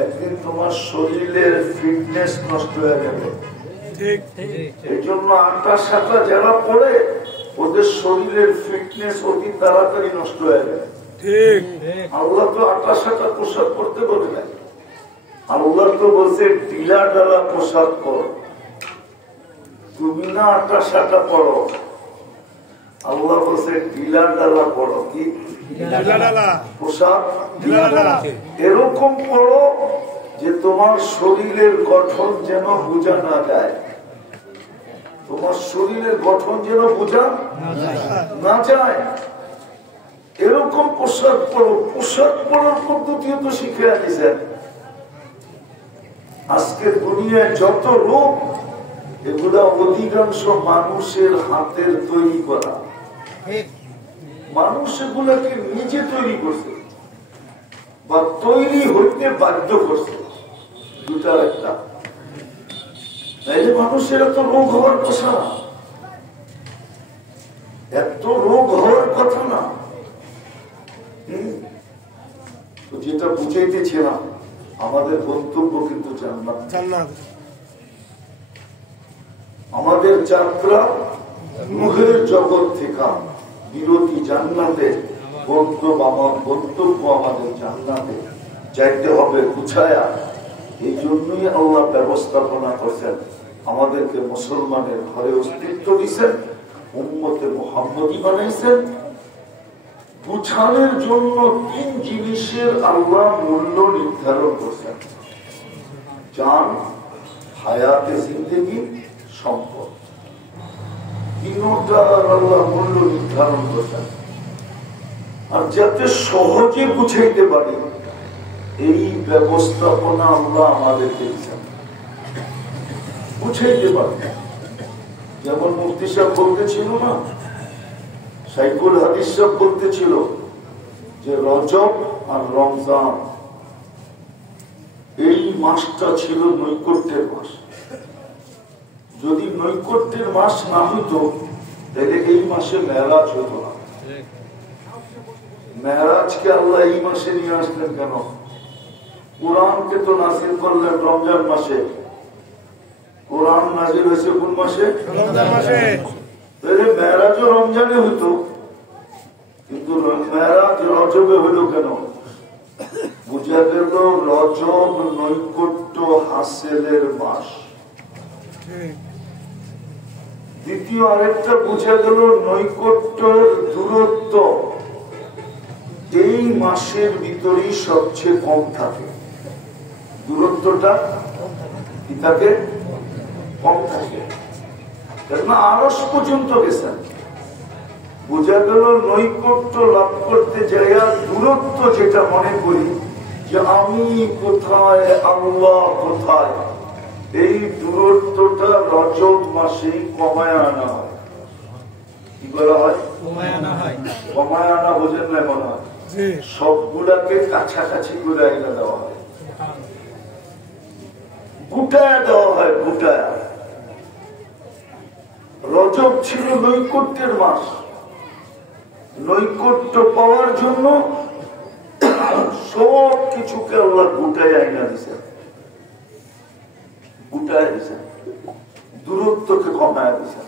একদিন তোমার শরীরের ফিটনেস নষ্ট হয়ে যাবে। এই জন্য 28টা যারা পড়ে ওদের শরীরের ফিটনেস অতি তাড়াতাড়ি নষ্ট হয়ে যাবে। আল্লাহ তো 28টা পোশাক পড়তে বলে না, আল্লাহ তো বলছে ঢিলা ঢালা পোশাক পর। তুমি না 28টা পড়ো, আল্লাহ বলছে ঢিলা ঢালা পড়ো। কি পোশাক? এরকম পড়ো যে তোমার শরীরের গঠন যেন বোঝা না যায়, তোমার শরীরের গঠন যেন বোঝা না যায়, এরকম পোশাক পড়ো। পোশাক পড়ার পদ্ধতিও তো শিখে দিয়েছেন। আজকে দুনিয়ায় যত রোগ, এগুলা অধিকাংশ মানুষের হাতের তৈরি করা। মানুষ এগুলাকে নিজে তৈরি করছে বা তৈরি হইতে বাধ্য করছে, দুটার একটা। তাইলে মানুষের এত রোগ হওয়ার কথা না, এত রোগ হওয়ার কথা না। তো যেটা বুঝাইতেছিলাম, আমাদের গন্তব্য কিন্তু জান্নাত। আমাদের যাত্রা রুহের জগৎ থেকে বিরতি জান্নাতে, গন্তব্য আমাদের জান্নাতে যাইতে হবে গুছায়া। এই জন্যই আল্লাহ ব্যবস্থাপনা করছেন, আমাদেরকে মুসলমানের ঘরে অস্তিত্ব দিচ্ছেন, উম্মতে মুহাম্মদী বানাইছেন। গুছানোর জন্য 3 জিনিসের আল্লাহ মূল্য নির্ধারণ করছেন: জান, হায়াতে জিন্দেগি, সম্পদ। তিনটার আল্লাহ মূল্য নির্ধারণ করছেন। আর যাতে সহজে বুঝাইতে পারি এই ব্যবস্থাপনা আল্লাহ আমাদেরকে দিচ্ছেন, বুঝাইতে পারি। যেমন মুফতি সাহেব বলতেছিল না, সাইকুল হাদিস সাহেব বলতেছিল যে রজব আর রমজান এই মাসটা ছিল নৈকট্যের মাস। যদি নৈকট্যের মাস না হইতো তাহলে এই মাসে মেরাজ হতো না। মেরাজকে আল্লাহ এই মাসে নিয়ে আসলেন কেন? কোরআনকে তো নাজিল করলেন রমজান মাসে। কোরআন নাজিল হয়েছে কোন মাসে? রমজান মাসে। তাহলে মেরাজও রমজানে হইতো, কিন্তু মেরাজ রজবে হইল কেন? বুঝা গেল রজব নৈকট্য হাসিলের মাস। দ্বিতীয় আরেকটা বুঝা গেল নৈকট্যের দূরত্ব এই মাসের ভিতরেই সবচেয়ে কম থাকে। দূরত্বটা কি থাকে? কম থাকে। আরশ পর্যন্ত গেছেন। বোঝা গেল নৈকট্য লাভ করতে যাইয়া দূরত্ব যেটা মনে করি যে আমি কোথায়, আল্লাহ কোথায়, এই দূরত্বটা রজব মাসেই কমায় আনা হয়। কি করা হয়? কমায় আনা। বোঝেন না মনে হয়? সবগুলাকে কাছাকাছি করে এনে দেওয়া হয়, গুটায় দেওয়া হয়, গুটায়। রজব ছিল নৈকট্যের মাস। নৈকট্য পাওয়ার জন্য সব কিছুকে আল্লাহ গুটায় আইনা দিয়েছেন, গুটায় দিয়েছেন, দূরত্বকে কমায় দিয়েছেন,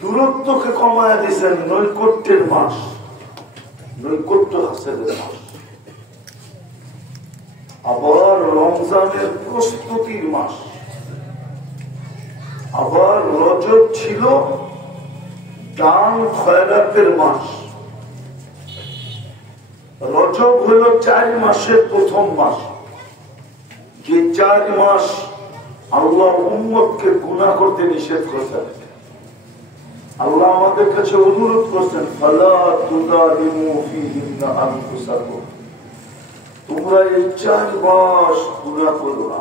দূরত্বকে কমায় দিয়েছেন। নৈকট্যের মাস, নৈকট্য হাসিলের মাস। আবার রমজানের প্রস্তুতির মাস। আবার রজব ছিল দান খয়রাতের মাস। রজব হল 4 মাসের প্রথম মাস, যে 4 মাস আল্লাহ উম্মতকে গুনাহ করতে নিষেধ করেছেন। আল্লাহ আমাদের কাছে অনুরোধ করছেন, ফালা তুযালিমু ফীহিন্না আনফুসাকুম, তোমরা এই 4 মাস গুনাহ করো না।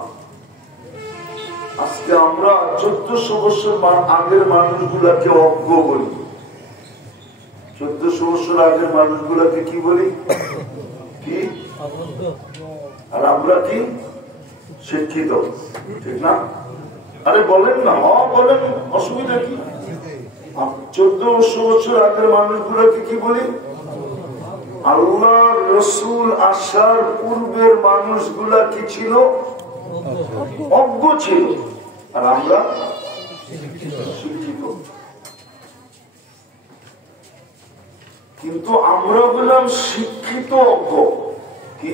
আজকে আমরা 1400 বছর আগের মানুষগুলাকে অজ্ঞ বলি। 1400 বছর আগের মানুষগুলাকে কি বলি? কি? আর আমরা কি? শিক্ষিত, ঠিক না? আরে বলেন না, বলেন, অসুবিধা কি? 1400 বছর আগের মানুষগুলাকে কি বলি? আল্লাহ রসুল আসার পূর্বের মানুষগুলা কি ছিল? অজ্ঞ ছিল। আর আমরা শিক্ষিত। কিন্তু আমরা বললাম শিক্ষিত অজ্ঞ। কি?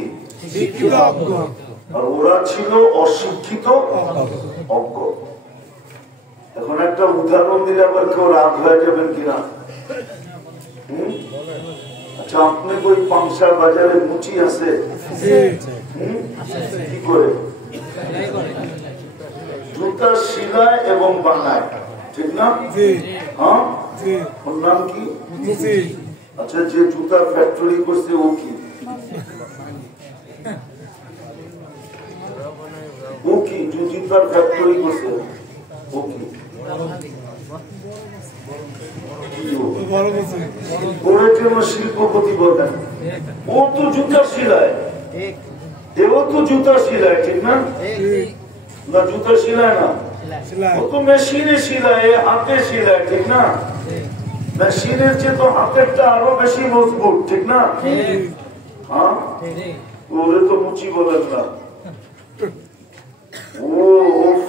শিক্ষিত অজ্ঞ। আর ওরা ছিল অশিক্ষিত অজ্ঞ। এখন একটা উদাহরণ দিলে আবার কেউ রাগ হয়ে যাবেন কিনা? আচ্ছা, আপনি ওই পাংশার বাজারে মুচি আছে, কি করে? জুতা সিলায় এবং বানায়, ঠিক না? হ্যাঁ, ওর নাম কি? আচ্ছা, যে জুতা ফ্যাক্টরি করছে ও কি? ও কি জুতার ফ্যাক্টরি করছে? ও কি? শিল্পপতি বলেন, ও তো জুতা সিলায়, এও তো জুতা সিলায়, ঠিক না? না, জুতা সিলায় না, ও তো মেশিনে সিলায়, হাতে সিলায়, ঠিক না? মেশিনের চেয়ে তো হাতেরটা আরো বেশি মজবুত, ঠিক না? হ্যাঁ, ওরে তো মুচি বলেন না। ও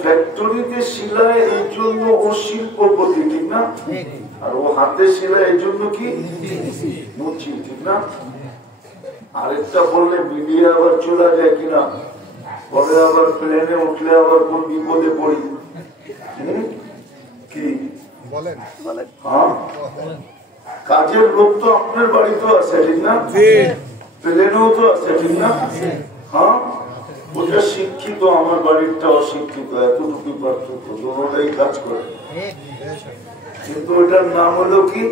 ফ্যাক্টরিতে সিলাই এই জন্য ও শিল্পপতি, ঠিক না? আর ও হাতে সিলাই এই জন্য কি মুচি, ঠিক না? আরেকটা বললে মিডিয়া আবার চলে যায় কিনা, পরে আবার প্লেনে উঠলে আবার কোন বিপদে পড়ি। কি বলেন? হ্যাঁ, কাজের লোক তো আপনার বাড়িতেও আছে, ঠিক না? প্লেনেও তো আছে, ঠিক না? হ্যাঁ, ওটা শিক্ষিত, আমার বাড়িরটা অশিক্ষিত, এতটুকু পার্থক্য, দুটোটাই কাজ করে। কিন্তু ওটার নাম হলো কি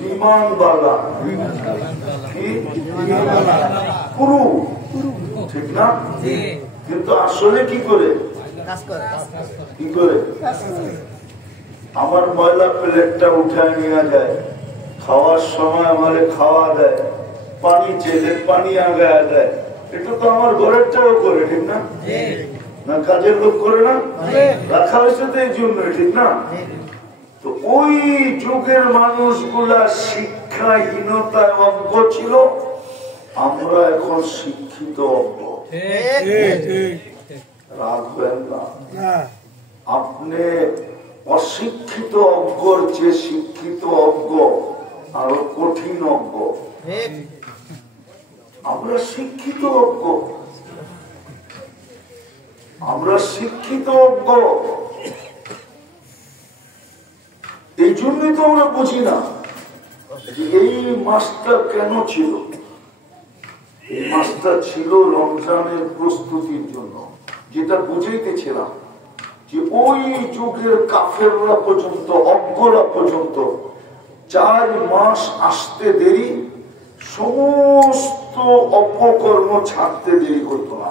বিমানবালা, কি পুরু, ঠিক না? কিন্তু আসলে কি করে, কি করে আমার ময়লা প্লেটটা উঠায় নিয়ে যায়, খাওয়ার সময় আমারে খাওয়া দেয়, পানি চেলে পানি আগায় দেয়, এটা তো আমার ঘরেরটাও করে, ঠিক না? না কাজের লোক করে না? রাখা হয়েছে তো এই জন্য, ঠিক না? তো ওই যুগের মানুষগুলা শিক্ষাহীনতায় অজ্ঞ ছিল, আমরা এখন শিক্ষিত অজ্ঞ। রাখবেন না, আপনি অশিক্ষিত অজ্ঞর চেয়ে শিক্ষিত অজ্ঞ আরো কঠিন অজ্ঞ। আমরা শিক্ষিত অজ্ঞ, আমরা শিক্ষিত অজ্ঞ। এই জন্যই তো আমরা বুঝি না যে এই মাসটা কেন ছিল। এই মাসটা ছিল রমজানের প্রস্তুতির জন্য, যেটা বুঝাইতেছিলাম যে ওই যুগের কাফেররা পর্যন্ত, অজ্ঞরা পর্যন্ত 4 মাস আসতে দেরি, সমস্ত অপকর্ম ছাড়তে দেরি করতো না।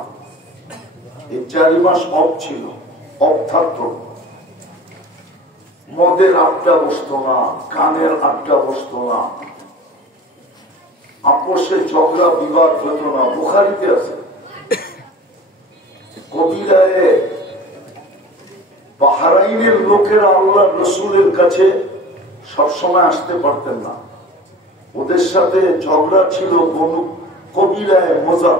এই 4 মাস অফ ছিল, অফ থাকতো, মদের আড্ডা বসতো না, গানের আড্ডা বসতো না, আপোষে ঝগড়া বিবাদ হতো না। বুখারীতে আছে, কবিলায় বাহরাইনের লোকেরা আল্লাহ রসুলের কাছে সবসময় আসতে পারতেন না, ওদের সাথে ঝগড়া ছিল কবিলায় মজা,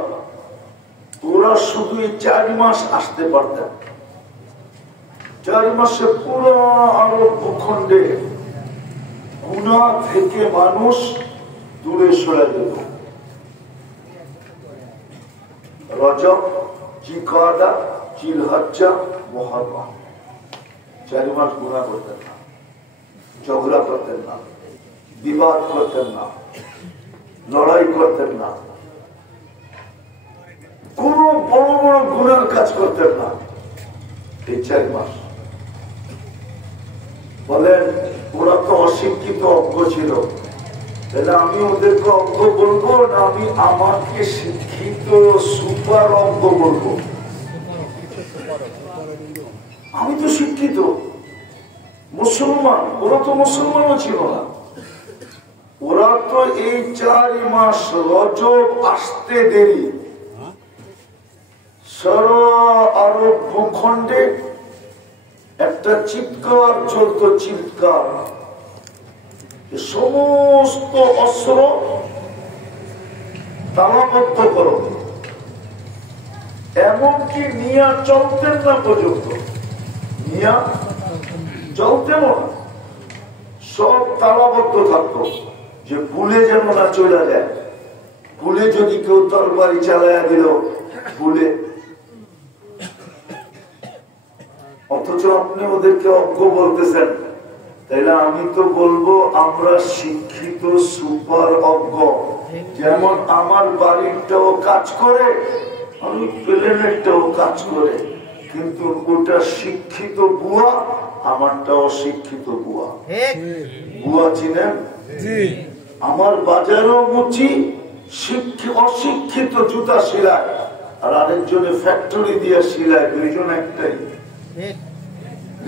ওরা শুধু 4 মাস আসতে পারতেন। 4 মাসে পুরো আরব ভূখণ্ডে গুনাহ থেকে মানুষ দূরে সরে যেত। রজব, জিলকাদা, জিলহজ্জা, মুহররম, 4 মাস গুনাহ করতেন না, ঝগড়া করতেন না, বিবাদ করতেন না, লড়াই করতেন না, কোন বড় বড় গুনার কাজ করতেন না। এই 4 মাস বলেন, ওরা তো অশিক্ষিত অজ্ঞ ছিল, তাহলে আমি ওদেরকে অজ্ঞ বলবো না আমি আমাকে শিক্ষিত সুপার অজ্ঞ বলবো? আমি তো শিক্ষিত মুসলমান, ওরা তো মুসলমানও ছিল না। ওরা তো এই 4 মাস রজব আসতে দেরি, সারা আরব ভূখণ্ডে একটা চিৎকার চলত, চিৎকার, সমস্ত অস্ত্র তালাবদ্ধ করো, এমনকি নিয়া চলতেন না পর্যন্ত, নিয়া চলতেন না, সব তালাবদ্ধ থাকতো, যে ভুলে যেন না চলে যায়। ভুলে যদি কেউ তরবারি চালাইয়া দিল, ভুলে, অথচ আপনি ওদেরকে অজ্ঞ বলতেছেন, তাইলে আমি তো বলবো আমরা শিক্ষিত সুপার অজ্ঞ। যেমন আমার বাড়িরটাও কাজ করে, আমি প্লেনেরটাও কাজ করে, কিন্তু ওটা শিক্ষিত বুয়া, আমারটা অশিক্ষিত বুয়া। বুয়া চিনেন? আমার বাজারও মুচি, অশিক্ষিত জুতা সিলায়, আর আরেকজনে ফ্যাক্টরি দিয়ে সিলায়, দুইজন একটাই।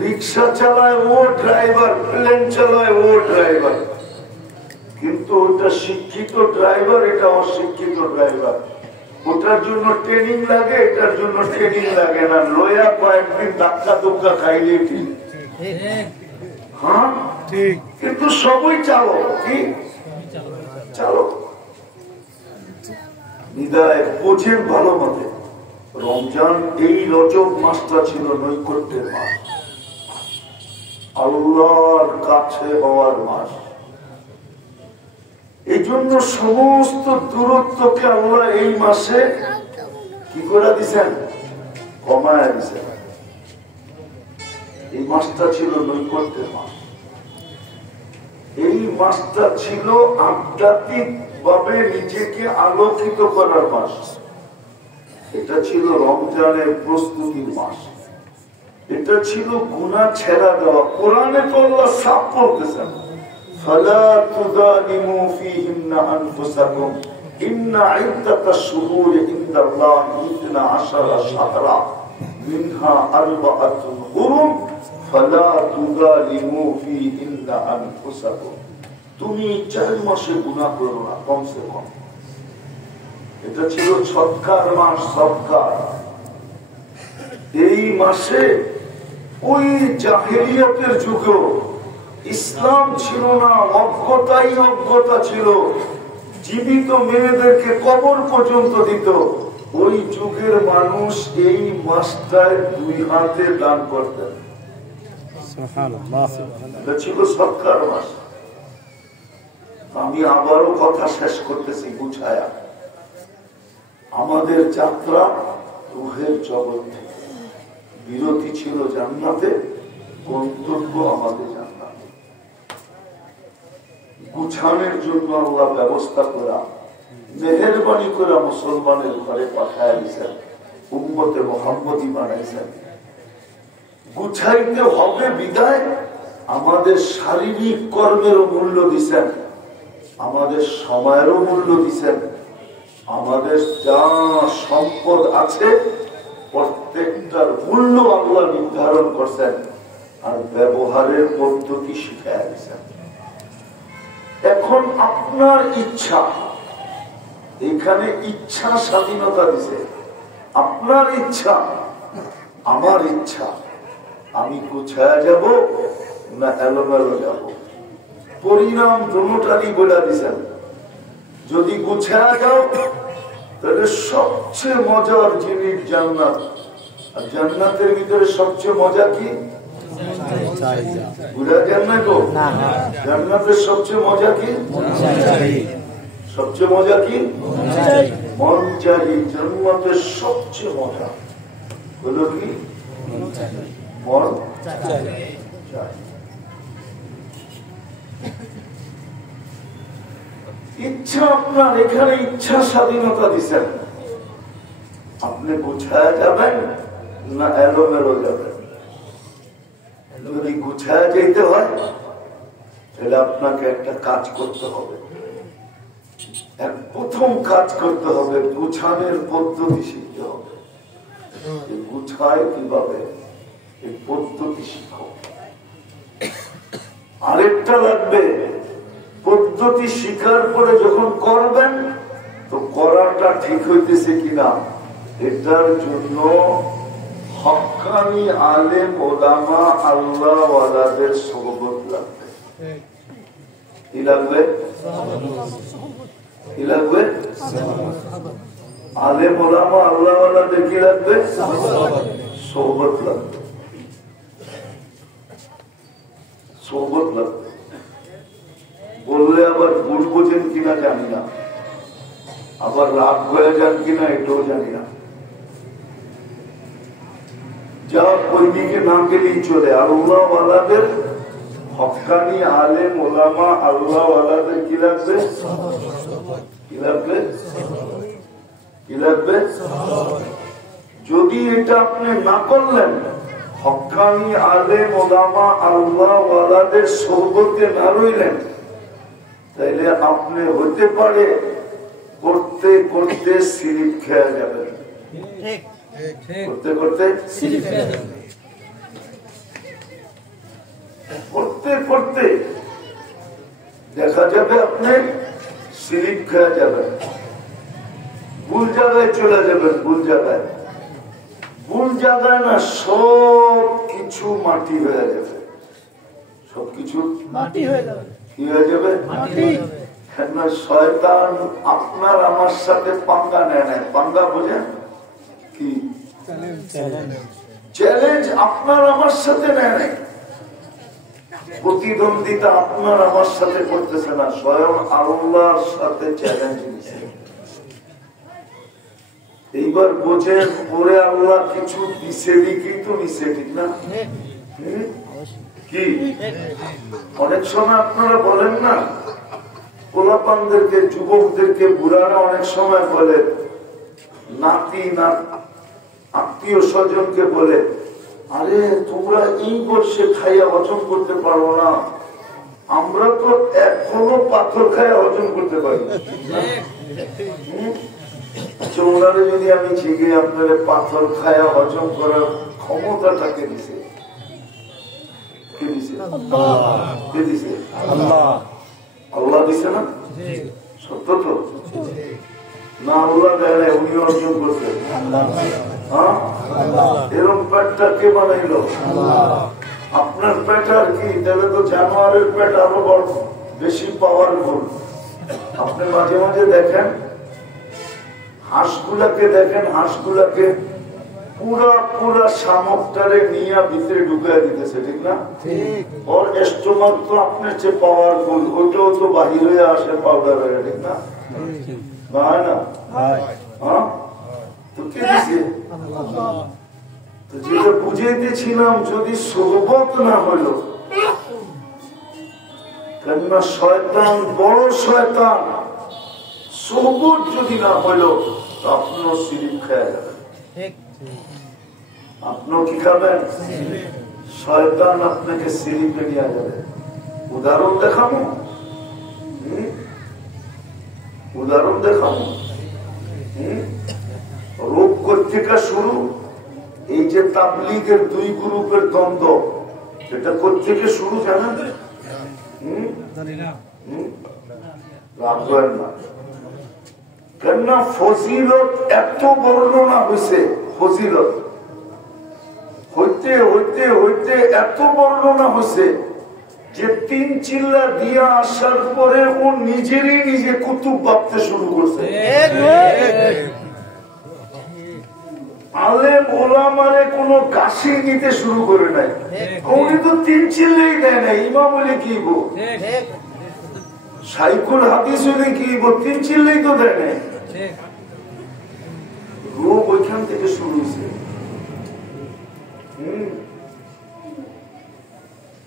রিক্সা চালায় ও ড্রাইভার, প্লেন চালায় ও ড্রাইভার, কিন্তু ওটা শিক্ষিত ড্রাইভার, এটা অশিক্ষিত ড্রাইভার। ওটার জন্য ট্রেনিং লাগে, এটার জন্য ট্রেনিং লাগে না, লয়া কয়েকদিন ধাক্কা ধুক্কা খাইলে ঠিক। হ্যাঁ ঠিক, কিন্তু সবই চালক, কি চালক। হৃদয় বোঝেন ভালো মতে, রমজান এই রজব মাসটা ছিল নৈকট্যের মাস, আল্লাহর কাছে হওয়ার মাস। এই জন্য সমস্ত দূরত্বকে আল্লাহ এই মাসে কি করে দিছেন, কমায় দিছেন। এই মাসটা ছিল নৈকট্যের মাস, এই মাসটা ছিল আধ্যাত্মিক ভাবে নিজেকে আলোকিত করার মাস। এটা ছিল রমজানের প্রস্তুতির মাস, এটা ছিল গুনাহ ছেড়া দেওয়া। কোরআনে তো আল্লাহ সাফ বলতেছেন, ফালা তুযালিমু ফীহিন্না আনফুসাকুম ইন্না ইদ্দাতাশ শুহুরি ইনদাল্লাহি 12 শাহরা মিনহা আরবাআতুন হুরুম ফালা তুযালিমু ফীহিন্না আনফুসাকুম। তুমি 4 মাসে গুনাহ করো না কমসে কম। এটা ছিল সৎকার মাস, সৎকার। এই মাসে ওই জাহেলিয়াতের যুগেও ইসলাম ছিল না, অজ্ঞতাই অজ্ঞতা ছিল, জীবিত মেয়েদেরকে কবর পর্যন্ত দিত। ওই যুগের মানুষ এই মাসটায় 2 হাতে দান করতেন। এটা ছিল সৎকার মাস। আমি আবারও কথা শেষ করতেছি বুঝায়া। আমাদের যাত্রা রূহের জগৎ থেকে, বিরতি ছিল জান্নাতে, গন্তব্য আমাদের জান্নাতে। গুছানোর জন্য আল্লাহ ব্যবস্থা করা, মেহেরবানি করে মুসলমানের ঘরে পাঠায় দিয়েছেন, উম্মতে মুহাম্মদী বানাইছেন। গুছাইতে হবে বিদায় আমাদের শারীরিক কর্মেরও মূল্য দিছেন, আমাদের সময়েরও মূল্য দিছেন, আমাদের যা সম্পদ আছে প্রত্যেকটার মূল্য আল্লাহ নির্ধারণ করছেন, আর ব্যবহারের পদ্ধতি শিখায় দিয়েছেন। এখন আপনার ইচ্ছা, এখানে ইচ্ছা স্বাধীনতা দিছে। আপনার ইচ্ছা, আমার ইচ্ছা, আমি গুছায়া যাব না এলোমেলো যাব। পরিণাম দুটোটারই বলে দিছেন। যদি গুছায়া যাও তাহলে সবচেয়ে মজার জিনিস জান্নাত। আর জান্নাতের ভিতরে সবচেয়ে মজা কি? বুঝা যান না গো? জান্নাতের সবচেয়ে মজা কি? সবচেয়ে মজা কি? মন চাই। জান্নাতের সবচেয়ে মজা হলো কি? মন চাই। ইচ্ছা আপনার, এখানে ইচ্ছা স্বাধীনতা দিচ্ছেন। আপনি গুছায়া যাবেন না এলোমেলো যাবেন। যদি গুছায়া যেতে হয় তাহলে আপনাকে একটা কাজ করতে হবে। প্রথম কাজ করতে হবে, গুছানোর পদ্ধতি শিখতে হবে। গুছায় কিভাবে, এই পদ্ধতি শিখো। আরেকটা লাগবে, পদ্ধতি শিখার পরে যখন করবেন তো করাটা ঠিক হইতেছে কিনা এটার জন্য হক্কানি আলেম ওলামা আল্লাহওয়ালাদের সোহবত লাগবে। কি লাগবে? কি লাগবে? আলেম ওলামা আল্লাহওয়ালাদের কি লাগবে? সোহবত লাগবে। সোহবত লাগবে। বললে আবার ভুল বোঝেন কিনা জানি না, আবার রাগ হয়ে যান কিনা এটাও জানি না। যা ওই দিকে না গেলেই চলে। আল্লাহওয়ালাদের, হক্কানি আলেম ওলামা আল্লাহওয়ালাদের কি লাগবে? কি লাগবে? কি লাগবে? যদি এটা আপনি না করলেন, হক্কানি আলেম ওলামা আল্লাহওয়ালাদের সোহবতে না রইলেন, তাইলে আপনি হতে পারে করতে করতে সিরিপ খেয়ে যাবেন। করতে করতে করতে করতে দেখা যাবে আপনি সিরিপ খেয়ে যাবেন, ভুল জায়গায় চলে যাবেন। ভুল জায়গায়, ভুল জায়গায় না সব কিছু মাটি হয়ে যাবে। সবকিছু মাটি হয়ে যাবে। কি হয়ে যাবে? শয়তান আপনার আমার সাথে পাঙ্গা নেয় নাই। পাঙ্গা বোঝেন কি? চ্যালেঞ্জ আপনার আমার সাথে নেয় নাই, প্রতিদ্বন্দ্বিতা আপনার আমার সাথে করতেছে না, স্বয়ং আল্লাহর সাথে চ্যালেঞ্জ নিচ্ছে। এইবার বোঝেন পরে আল্লাহ কিছু দিছে দিকেই তো নিছে, ঠিক না? কি অনেক সময় আপনারা বলেন না, পোলাপানদেরকে, যুবকদেরকে, বুড়ারা অনেক সময় বলে, নাতি না আত্মীয় স্বজনকে বলে, আরে তোমরা এই বর্ষে খাইয়া হজম করতে পারবো না, আমরা তো এখনো পাথর খাইয়া হজম করতে পারি। ওনারে যদি আমি ছেগে আপনারা পাথর খায়া হজম করার ক্ষমতাটাকে দিছে, কে দিছে? কে দিছে? আল্লাহ দিছে না? সত্য তো না? আল্লাহ দেয় না, উনি অর্জন করছেন। এরকম পেটটা কে বানাইল? আপনার পেট আর কি? তাহলে তো জানোয়ারের পেট আরো বড়, বেশি পাওয়ারফুল। আপনি মাঝে মাঝে দেখেন হাঁসগুলাকে, দেখেন হাঁসগুলাকে পুরা পুরা শামুকটারে নিয়ে ভিতরে ঢুকিয়ে দিতেছে, ঠিক না? ওর স্টোমাক তো আপনার চেয়ে পাওয়ারফুল, ওইটাও তো বাহির হয়ে আসে পাউডার হয়ে, ঠিক না? না হ্যাঁ, তো কে দিছে? যেটা বুঝাইতেছিলাম, যদি সোহবত না হইল, কেননা শয়তান বড় শয়তান, সোহবত যদি না হইল আপনিও সিরিপ খেয়ে যাবেন। আপনিও কি খাবেন? শয়তান আপনাকে সিরিপে নিয়ে যাবে। উদাহরণ দেখাবো, উদাহরণ দেখাবো। রোগ কোথেকে শুরু? এই যে তাবলীগের দুই গ্রুপের দ্বন্দ্ব, এটা কোথেকে শুরু জানেন? রাখবেন না, কেননা ফজিলত এত বর্ণনা হয়েছে, ফজিলত হইতে হইতে হইতে এত বর্ণনা হয়েছে যে 3 চিল্লা দিয়া আসার পরে ও নিজেরই নিজে কুতুব ভাবতে শুরু করছে। আলেম ওলামারে কোনো গাছি নিতে শুরু করে নাই, উনি তো 3 চিল্লাই দেয় না। ইমাম হলে কি গো, সাইকুল হাদিস হলে কি গো, 3 চিল্লাই তো দেয় নাই। রোগ ওইখান থেকে শুরু হয়েছে।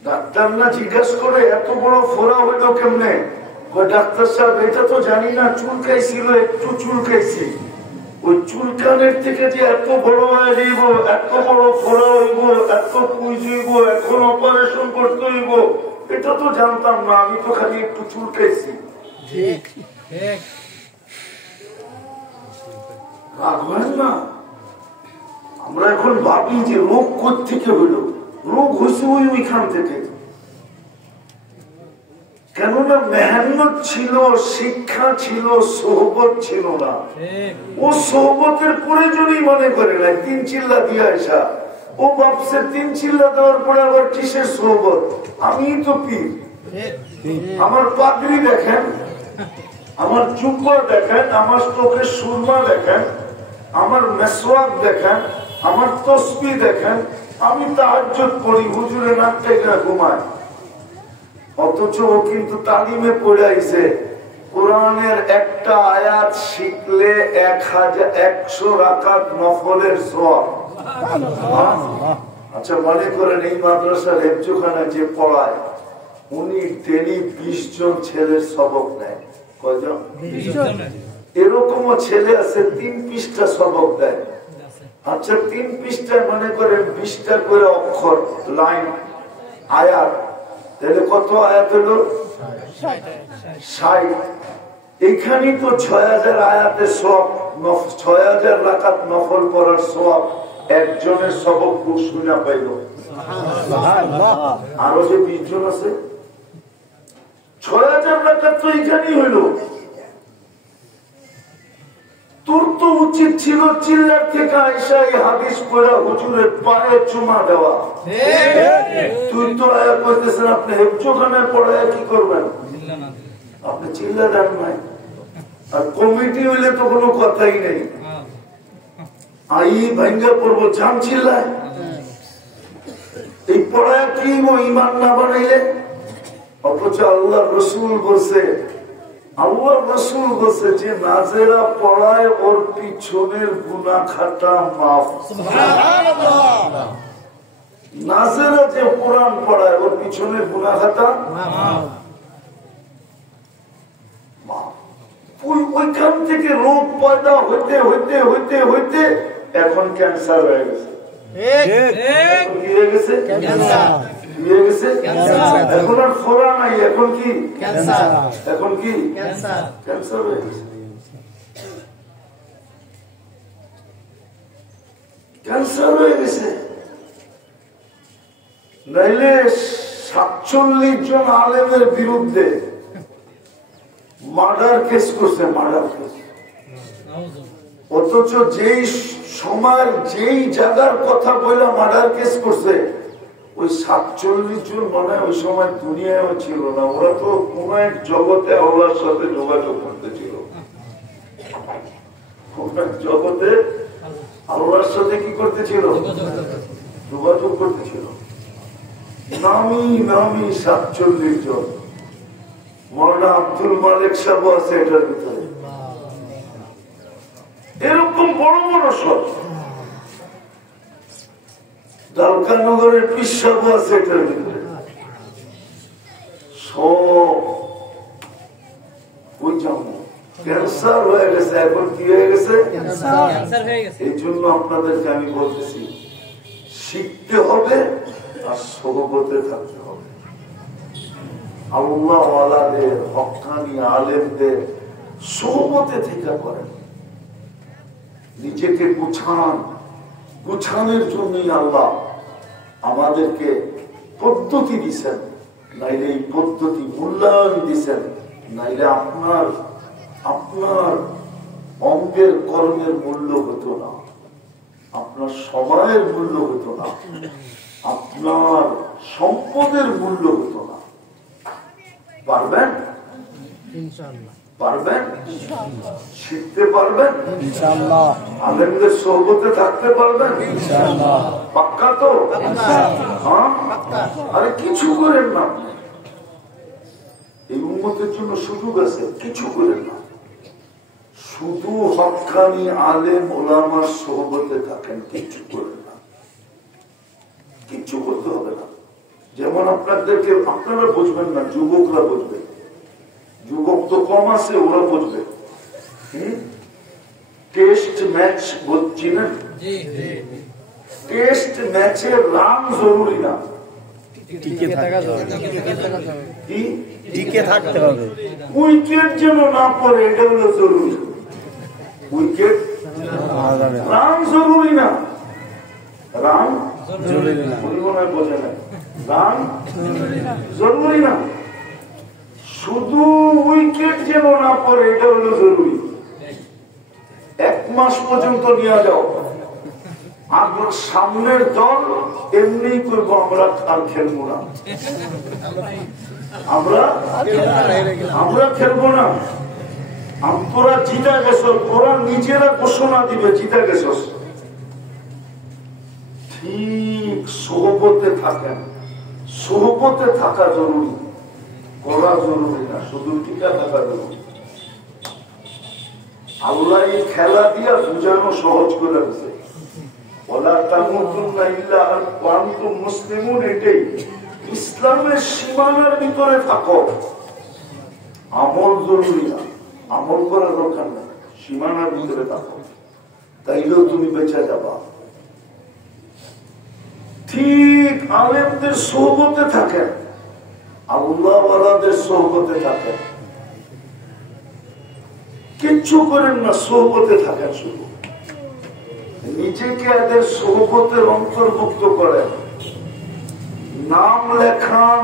ডাক্তার না জিজ্ঞাসা করে এত বড় ফোড়া হইল কেমনে? ডাক্তার সাহেব এটা তো জানি না, চুলকাইছিল, একটু চুলকাইছি। ওই চুলকানের থেকে যে এত বড় হয়ে যাইব, এত বড় ফোড়া হইব, এত পুঁজ হইব, এখন অপারেশন করতে হইব, এটা তো জানতাম না, আমি তো খালি একটু চুলকাইছি। রাখবেন না, আমরা এখন ভাবি যে রোগ কোত্থেকে হইল। রোগ হয়েছে ওইখান থেকে, কেননা মেহনত ছিল, শিক্ষা ছিল, সোহবত ছিল না। ও সোহবতের প্রয়োজনই মনে করে নাই। 3 চিল্লা দিয়ে আসা, ও ভাবছে 3 চিল্লা দেওয়ার পরে আবার কিসের সোহবত? আমি তো পীর, আমার পাগড়ি দেখেন, আমার জুব্বা দেখেন, আমার চোখের সুরমা দেখেন, আমার মেসওয়াক দেখেন, আমার তসবিহ দেখেন, আমি তাহাজ্জুদ পড়ি, হুজুরে নাকটা ঘুমায়। অথচ ও কিন্তু তালিমে পড়ে আইছে, কোরআনের একটা আয়াত শিখলে 100 রাকাত নফলের সওয়াব। আচ্ছা মনে করেন এই মাদ্রাসার হেফজখানা যে পড়ায়, উনি ডেলি 20 জন ছেলের সবক নেয়। কয়জন? 20 জন। এরকমও ছেলে আছে 3 পৃষ্ঠা সবক দেয়। আচ্ছা 3 পৃষ্ঠায় মনে করেন 20টা করে অক্ষর, লাইন, আয়াত, তাহলে কত আয়াত হলো? 60। এইখানেই তো 6000 আয়াতের সব, 6000 রাকাত নফল করার সব একজনের সবক শুনা পাইল। আরো যে 20 জন আছে, 6000 রাকাত তো এইখানেই হইল। তোর তো উচিত ছিল চিল্লার থেকে আইসা এই হাদিস পড়া হুজুরের পায়ে চুমা দেওয়া। তুই তো আয়া করতেছেন, আপনি হেফজখানায় পড়ায় কি করবেন? আপনি চিল্লা দেন নাই। আর কমিটি হইলে তো কোনো কথাই নেই, আই ভাঙ্গা পড়বো জান চিল্লায়। এই পড়ায় কি ইমান না বানাইলে? অথচ আল্লাহ রসুল বলছে, আল্লাহ রসুল বলছে যে নাজেরা পড়ায় ওর পিছনের গুনাহ খাতা মাফ। নাজেরা যে কোরআন পড়ায় ওর পিছনের গুনাহ খাতা মাফ। ওইখান থেকে রোগ পয়দা হইতে হইতে হইতে হইতে এখন ক্যান্সার হয়ে গেছে। কি হয়ে গেছে? এখন আর ফোড়া নাই, এখন কি এখন কি ক্যান্সার হয়ে গেছে। ক্যান্সার হয়ে গেছে। নাইলে 47 জন আলেমের বিরুদ্ধে মার্ডার কেস করছে, মার্ডার কেস। অথচ যেই সময় যেই জায়গার কথা বলে মার্ডার কেস করছে, ওই 47 জন মানে ওই সময় দুনিয়ায় ছিল না। ওরা তো কোন এক জগতে আল্লাহর সাথে যোগাযোগ করতেছিল, কোন এক জগতে আল্লাহর সাথে কি করতেছিল? যোগাযোগ করতেছিল। নামি নামি 47 জন। মৌলানা আব্দুল মালিক সাহেব আছে এটার ভিতরে। এরকম বড় বড় সব দালকানগরের পীর সাহেব আছে এটার ভিতরে। সব ওই জন্ম ক্যান্সার হয়ে গেছে। এখন কি হয়ে গেছে? এই জন্য আপনাদেরকে আমি বলতেছি, শিখতে হবে আর সহবতে থাকতে হবে। আল্লাহ ওয়ালাদের, হক্কানি আলেমদের সহবতে থেকে করেন। নিজেকে গুছান। গুছানোর জন্যই আল্লাহ আমাদেরকে পদ্ধতি দিচ্ছেন, নাইলে এই পদ্ধতি মূল্যায়ন দিচ্ছেন, নাইলে আপনার আপনার অঙ্গের কর্মের মূল্য হতো না, আপনার সময়ের মূল্য হতো না, আপনার সম্পদের মূল্য হতো না। পারবেন? পারবেন? শিখতে পারবেন? আলেমদের সোহবতে থাকতে পারবেন? পাক্কা তো? আরে কিছু করেন না, এই উম্মতের জন্য সুযোগ আছে, কিছু করেন না, শুধু হক্কানি আলেম ওলামার সোহবতে থাকেন, কিছু করেন না, কিচ্ছু করতে হবে না। যেমন আপনাদেরকে আপনারা বুঝবেন না, যুবকরা বুঝবে। যুবক তো কম আছে, ওরা বুঝবে। টেস্ট ম্যাচ বলছি না, টেস্ট ম্যাচের রান জরুরি না, টিকে থাকতে হবে। উইকেট যেন না পড়ে, এটা হলো জরুরি। উইকেট রান জরুরি না, রান জরুরি না, বোঝে না, রান জরুরি না, শুধু উইকেট যেন না পড়ে, এটা হলো জরুরি। 1 মাস পর্যন্ত নিয়ে যাও, আমরা সামনের দল এমনি করবো, আমরা আর খেলবো না, আমরা খেলবো না। তোরা জিতা গেছ, তোরা নিজেরা ঘোষণা দিবে জিতা গেছ। ঠিক সোহবতে থাকেন, সোহবতে থাকা জরুরি, করা জরুরি না, শুধু টিকা থাকা জরুরি। আল্লাহ এই খেলা দিয়া বুঝানো সহজ করে দিচ্ছে, ওয়ালা তামুতুন্না ইল্লা ওয়া আনতুম মুসলিমুন। এটাই ইসলামের সীমানার ভিতরে থাকো। আমল জরুরি না, আমল করার দরকার নেই, সীমানার ভিতরে থাকো, তাইলেও তুমি বেঁচে যাবা। ঠিক আলেমদের সোহবতে থাকেন, আল্লাহ ওয়ালাদের সোহবতে থাকেন, কিচ্ছু করেন না, সোহবতে থাকেন। শুধু নিজেকে এদের সোহবতের অন্তর্ভুক্ত করেন, নাম লেখান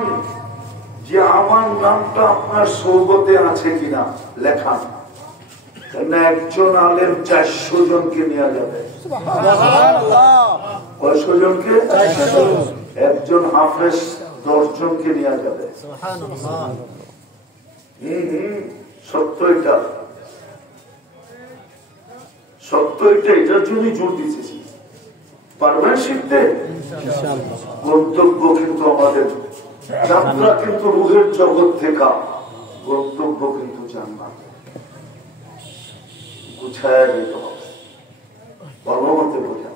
যে আমার নামটা আপনার সোহবতে আছে কিনা, লেখান। একজন আলেম 400 জনকে নেওয়া যাবে। কয়শো জনকে? একজন হাফেজ 10 জনকে নেওয়া যাবে। সত্য এটা, সত্য এটা, এটার জন্যই জোর দিতেছি। পারবেন শিখতে? গন্তব্য কিন্তু আমাদের যাত্রা কিন্তু রুহের জগৎ থেকে, গন্তব্য কিন্তু জান্নাত। গুছায়া যেতে হবে, ভালো মতে বোঝা।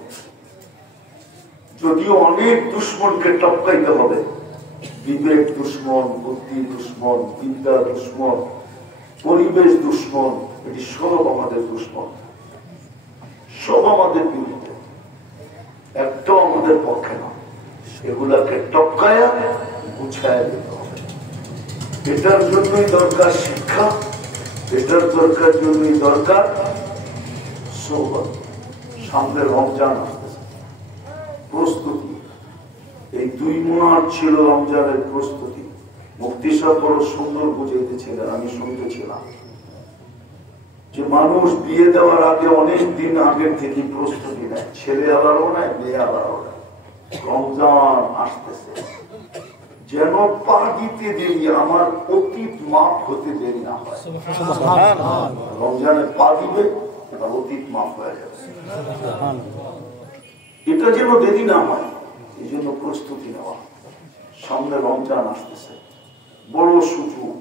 যদিও অনেক দুশ্মনকে টপকাইতে হবে, বিবেক দুশ্মন, বুদ্ধি দুশ্মন, বিদ্যা দুশ্মন, পরিবেশ দুশ্মন, এটি সব আমাদের দুশ্মন, সব আমাদের বিরুদ্ধে, একটাও আমাদের পক্ষে না। এগুলাকে টপকায়া গুছায়া দিতে হবে। এটার জন্যই দরকার শিক্ষা, এটার জন্যই দরকার সোহবত। সামনে রমজান আসতেছে, প্রস্তুতি। এই 2 মাস ছিল রমজানের প্রস্তুতি। মুফতি সাহেব বড় সুন্দর বুঝাইতেছিলেন, আমি শুনতেছিলাম যে মানুষ বিয়ে দেওয়ার আগে অনেক দিন আগের থেকে প্রস্তুতি নেয়, ছেলে আলারও নেয়, মেয়ে আলারও নেয়। রমজান আসতেছে, যেন পা দিতে দেরি, আমার অতীত মাফ হতে দেরি না হয়। রমজানে পা দিবে, অতীত মাফ হয়ে যাবে, এটা যেন দেরি না হয়, এই জন্য প্রস্তুতি নেওয়া। সামনে রমজান আসতেছে, বড় সুযোগ।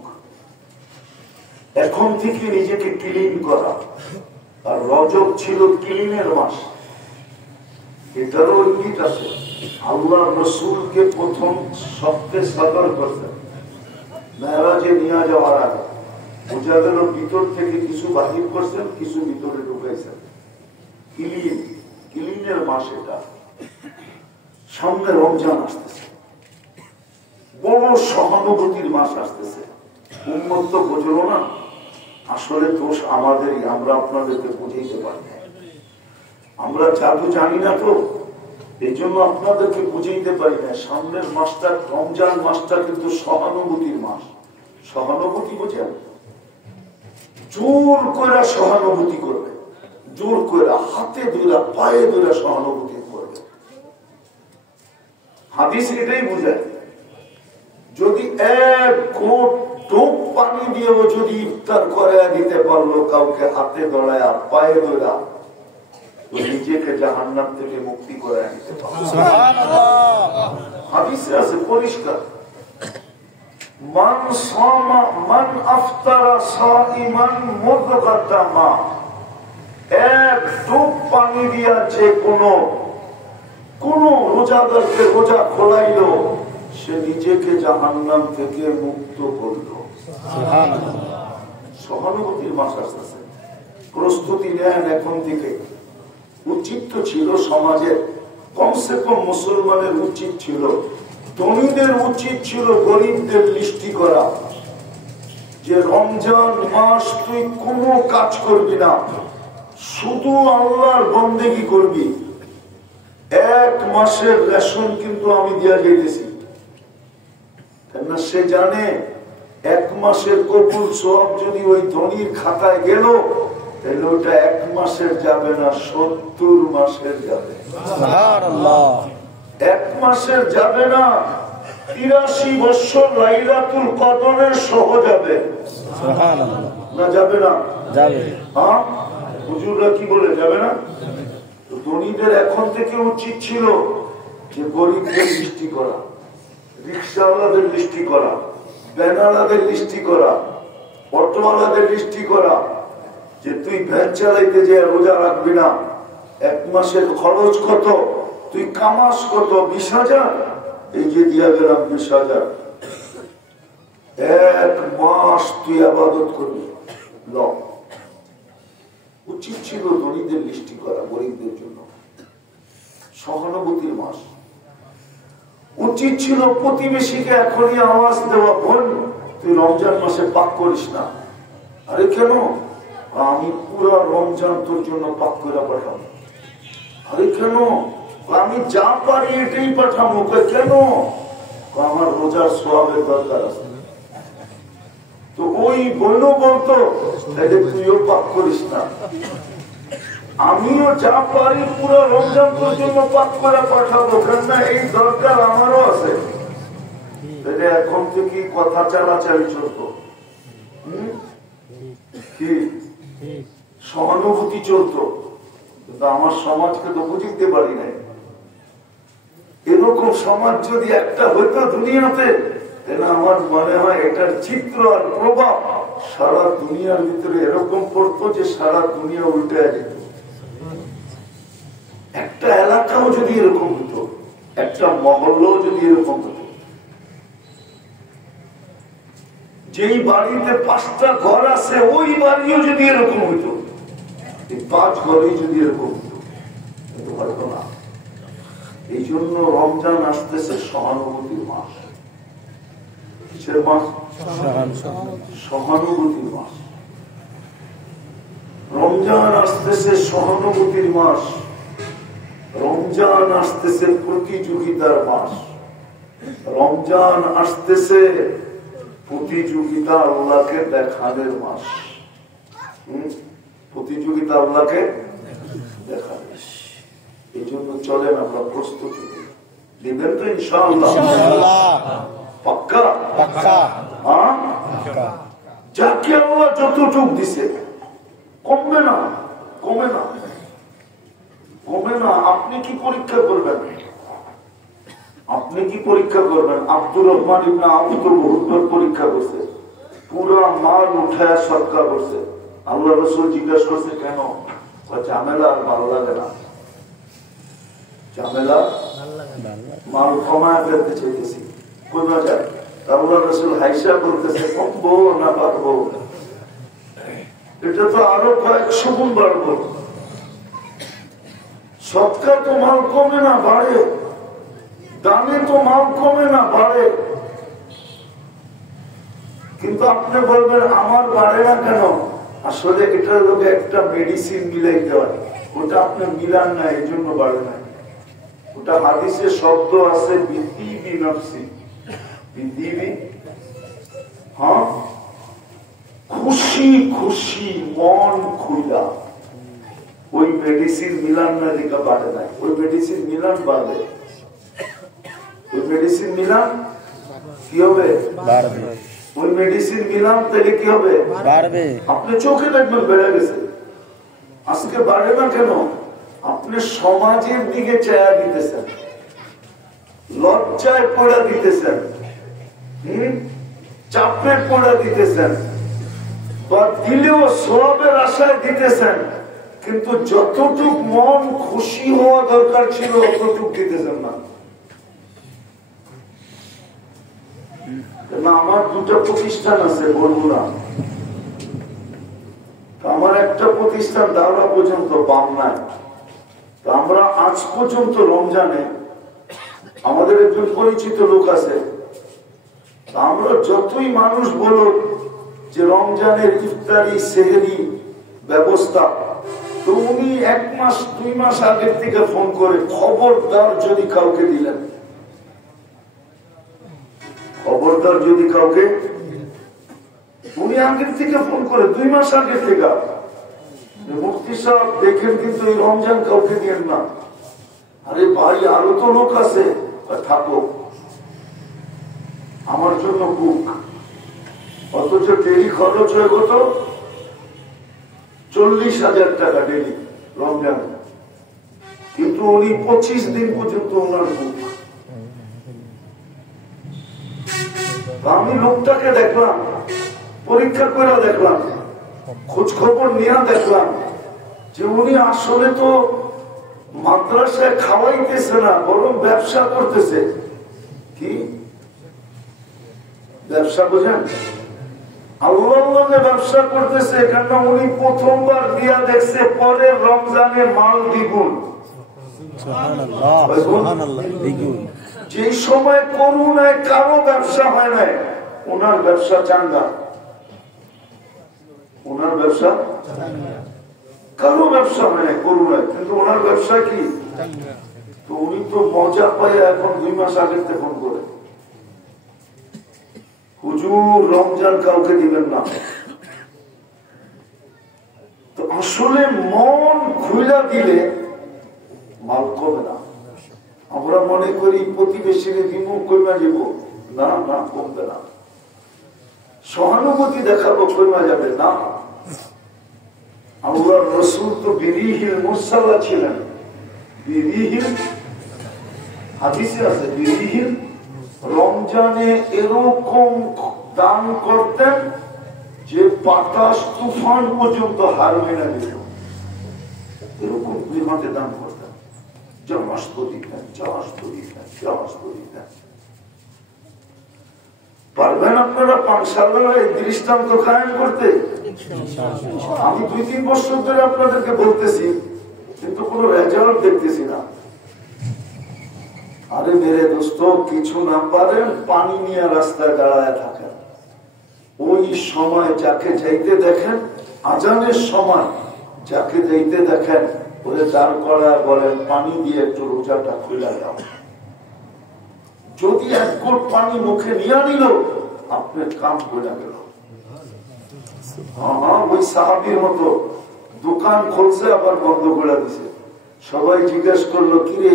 এখন থেকে নিজেকে ক্লিন করা। আর রজব ছিল ক্লিনের মাস, এটারও ইঙ্গিত আছে। আল্লাহ রসুলকে প্রথম সবচেয়ে সতর্ক করতেন মেরাজে নিয়ে যাওয়ার আগে। বোঝা গেল ভিতর থেকে কিছু বাহির করছেন, কিছু ভিতরে ঢুকাইছেন। ক্লিন, ক্লিনের মাস এটা। সামনে রমজান আসতেছে, বড় সহানুভূতির মাস আসতেছে। উম্মত তো বুঝল না, আসলে দোষ আমাদেরই, আমরা আপনাদেরকে বুঝাইতে পারি না। আমরা জাদু জানি না, তো এই জন্য আপনাদেরকে বুঝাইতে পারি না। সামনের মাসটা, রমজান মাসটা কিন্তু সহানুভূতির মাস। সহানুভূতি বোঝেন? জোর করে সহানুভূতি করবে, জোর করে হাতে ধরে পায়ে ধরে সহানুভূতি করবে। হাদিস এটাই বোঝায়। যদি 1 টোপ পানি দিয়েও যদি ইফতার করে দিতে পারলো কাউকে, হাতে ধরায় পায়ে ধরা, নিজেকে জাহান্নাম থেকে মুক্তি করে নিতে পারলো। হাদিসে আছে পরিষ্কার, মান আফতারা সাইমান মুদগাতামা, 1 টোপ পানি দিয়া যে কোন রোজাদারকে রোজা খোলাইলো, সে নিজেকে জাহান্নাম থেকে মুক্ত করলো। সহানুভূতির মাস আসতেছে, প্রস্তুতি নেন এখন থেকে। উচিত তো ছিল সমাজের, কমসে কম মুসলমানের উচিত ছিল, ধনীদের উচিত ছিল গরিবদের লিস্টি করা, যে রমজান মাস তুই কোনো কাজ করবি না, শুধু আল্লাহর বন্দেগী করবি। 1 মাসের রেশন কিন্তু আমি দিয়া যাইতেছি, কেননা সে জানে 1 মাসের কবুল সব যদি ওই ধনীর খাতায় গেল, তাহলে ওটা 1 মাসের যাবে না, 70 মাসের যাবে। 1 মাসের যাবে না, 83 বছর লাইলাতুল কদরের সহ যাবে না, যাবে না? যাবে। হ্যাঁ, হুজুররা কি বলে, যাবে না? ধনীদের এখন থেকে উচিত ছিল যে গরিবদের লিস্টি করা, রিক্সাওয়ালাদের লিস্টি করা, ব্যানারদের লিস্টি করা, অটোওয়ালাদের লিস্টি করা, যে তুই ভ্যান চালাইতে যে রোজা রাখবি না, 1 মাসের খরচ কত, তুই কামাস কত, 20,000, এই যে দিয়া গেলাম 20,000, 1 মাস তুই আবাদত করবি। উচিত ছিল ধনীদের লিস্টি করা, গরিবদের জন্য। সহানুভূতির মাস। উচিত ছিল প্রতিবেশীকে এখনই আওয়াজ দেওয়া, বোন তুই রমজান মাসে পাক করিস না। আরে কেন? আমি পুরা রমজান তোর জন্য পাক করে পাঠাবো। আরে কেন? আমি যা পারি এটাই পাঠাবো। কেন? আমার রোজার সোয়াবের দরকার আছে। তো ওই বললো বলতো তুইও পাক করিস না, আমিও যা পারি পুরো রমজান তোর জন্য পাক করে পাঠাবো, কেননা এই দরকার আমারও আছে। এখন থেকে কথা চালাচালি চলতো, কি সহানুভূতি চলত, কিন্তু আমার সমাজকে তো বুঝতে পারি নাই। এরকম সমাজ যদি একটা হইতো দুনিয়াতে, তাহলে আমার মনে হয় এটার চিত্র আর প্রভাব সারা দুনিয়ার ভিতরে এরকম পড়তো যে সারা দুনিয়া উল্টে যেত। একটা এলাকাও যদি এরকম হতো, একটা মহল্লাও যদি এরকম হতো, যেই বাড়িতে 5টা ঘর আছে ওই বাড়িও যদি এরকম হইতো, 5 ঘরেই যদি এরকম হতো, কিন্তু হয়তো না। এই জন্য রমজান আসতেছে সহানুভূতির মাস। কিসের মাস? সহানুভূতির মাস। রমজান আসতেছে সহানুভূতির মাস। রমজান আসতেছে প্রতিযোগিতার মাস। রমজান আসতেছে প্রতিযোগিতা আল্লাহকে দেখানোর মাস। প্রতিযোগিতা আল্লাহকে দেখানো। এই জন্য চলেন আমরা প্রস্তুতি দিবেন তো ইনশাআল্লাহ? পাক্কা? যাকে আল্লাহ যতটুক দিছে, কমবে না, কমে না, কমে না। আপনি কি পরীক্ষা করবেন? আপনি কি পরীক্ষা করবেন? আব্দুর রহমান ইবনে আবু তো বহুতবার পরীক্ষা করছে, পুরা মাল উঠায় সৎকার করছে। আল্লাহ রাসূল জিজ্ঞাসা করছে কেন? ঝামেলা আর ভালো লাগে না। ঝামেলা মাল কমায় ফেলতে চাইতেছি, কই যায়। আল্লাহ রাসূল হাইসা করতেছে, কমবো না পারবো? এটা তো আরো কয়েকশো গুণ বাড়বো। সৎকার তো মাল কমে না বাড়ে, দামে তো মাল কমে না বাড়ে। কিন্তু আপনি বলবেন আমার বাড়ে না কেন? আসলে এটার লোকে একটা মেডিসিন মিলাই দেওয়া, ওটা আপনি মিলান না, এই জন্য বাড়ে না। ওটা হাদিসে শব্দ আছে বিতিবি নফসি, বিতিবি, হ্যাঁ, খুশি খুশি মন খুইলা। ওই মেডিসিন মিলান না দিকে বাড়ে নাই, ওই মেডিসিন মিলান বাড়ে। ওই মেডিসিন মিলান কি হবে? ওই মেডিসিন মিলান তাহলে কি হবে? বাড়বে। আপনি চোখে দেখবেন বেড়ে গেছে। আজকে বাড়ে না কেন? আপনি সমাজের দিকে চায়া দিতেছেন, লজ্জায় পড়া দিতেছেন, চাপে পড়া দিতেছেন, বা দিলেও সওয়াবের আশায় দিতেছেন, কিন্তু যতটুক মন খুশি হওয়া দরকার ছিল অতটুক দিতেছেন না। আমার 2টা প্রতিষ্ঠান আছে, বলবো না। আমার একটা প্রতিষ্ঠান দাওরা পর্যন্ত পাবনায়। আমরা আজ পর্যন্ত রমজানে আমাদের একজন পরিচিত লোক আছে, আমরা যতই মানুষ বলুক যে রমজানের ইফতারি সেহরি ব্যবস্থা, তো উনি 1 মাস 2 মাস আগের থেকে ফোন করে, খবরদার যদি কাউকে দিলেন, খবরদার যদি কাউকে, উনি আগের থেকে ফোন করে 2 মাস আগের থেকে, মুফতি সাহেব দেখেন কিন্তু এই রমজান কাউকে দিয়েন না। আরে ভাই আরো তো লোক আছে, থাকো আমার জন্য বুক। অথচ ডেলি খরচ হয়ে কত? 40,000 টাকা ডেলি রমজান, কিন্তু উনি 25 দিন পর্যন্ত ওনার বুক। আমি লোকটাকে দেখলাম, পরীক্ষা করে দেখলাম, খোঁজ খবর নিয়ে দেখলাম যে উনি আসলে তো মাদ্রাসায় খাওয়াইতেছে না, বরং ব্যবসা করতেছে। কি ব্যবসা বোঝেন? আল্লাহ ব্যবসা করতেছে, কেন উনি প্রথমবার দিয়া দেখছে পরের রমজানে মাল দ্বিগুণ। যে সময় করুণায় কারো ব্যবসা হয় না, ওনার ব্যবসা চাঙ্গা। ওনার ব্যবসা কারো ব্যবসা হয় না করুণায়, কিন্তু ওনার ব্যবসা কি? তো উনি তো মজা পায় এখন 2 মাস আগের থেকে ফোন করে, হুজুর রমজান কাউকে দিবেন না। তো আসলে মন খুইলা দিলে মাল কমে না। আমরা মনে করি প্রতিবেশীকে দিব, কইমা যাব, না না, কমবে না। সহানুভূতি দেখাবো, কইমা যাবে না। আল্লাহর রাসূল তো বিরিহিল মুরসালা ছিলেন। বিরিহিল হাদিসে আছে, বিরিহিল রমজানে এরকম দান করতেন যে বাতাস তুফান পর্যন্ত হার মেনে দিত। এরকম বিমাতে দান করতেন, জমাস্ত দিতেন, জমাস্ত দিতেন, জমাস্ত দিতেন। পারবেন আপনারা পাংশালার এই দৃষ্টান্ত কায়েম করতে? আমি 2-3 বছর ধরে আপনাদেরকে বলতেছি, কিন্তু কোনো রেজাল্ট দেখতেছি না। আরে মেরে দোস্ত, কিছু না পারেন পানি নিয়ে রাস্তায় দাঁড়ায় থাকেন। ওই সময় যাকে যাইতে দেখেন, আজানের সময় যাকে যাইতে দেখেন, ওরে দাঁড় করায় বলেন পানি দিয়ে একটু রোজাটা খুলে দাও। যদি 1 ঘট পানি মুখে নিয়ে নিল, আপনার কাম করে গেল। ওই সাহাবীর মতো দোকান খুলছে আবার বন্ধ করে দিছে। সবাই জিজ্ঞেস করলো, কিরে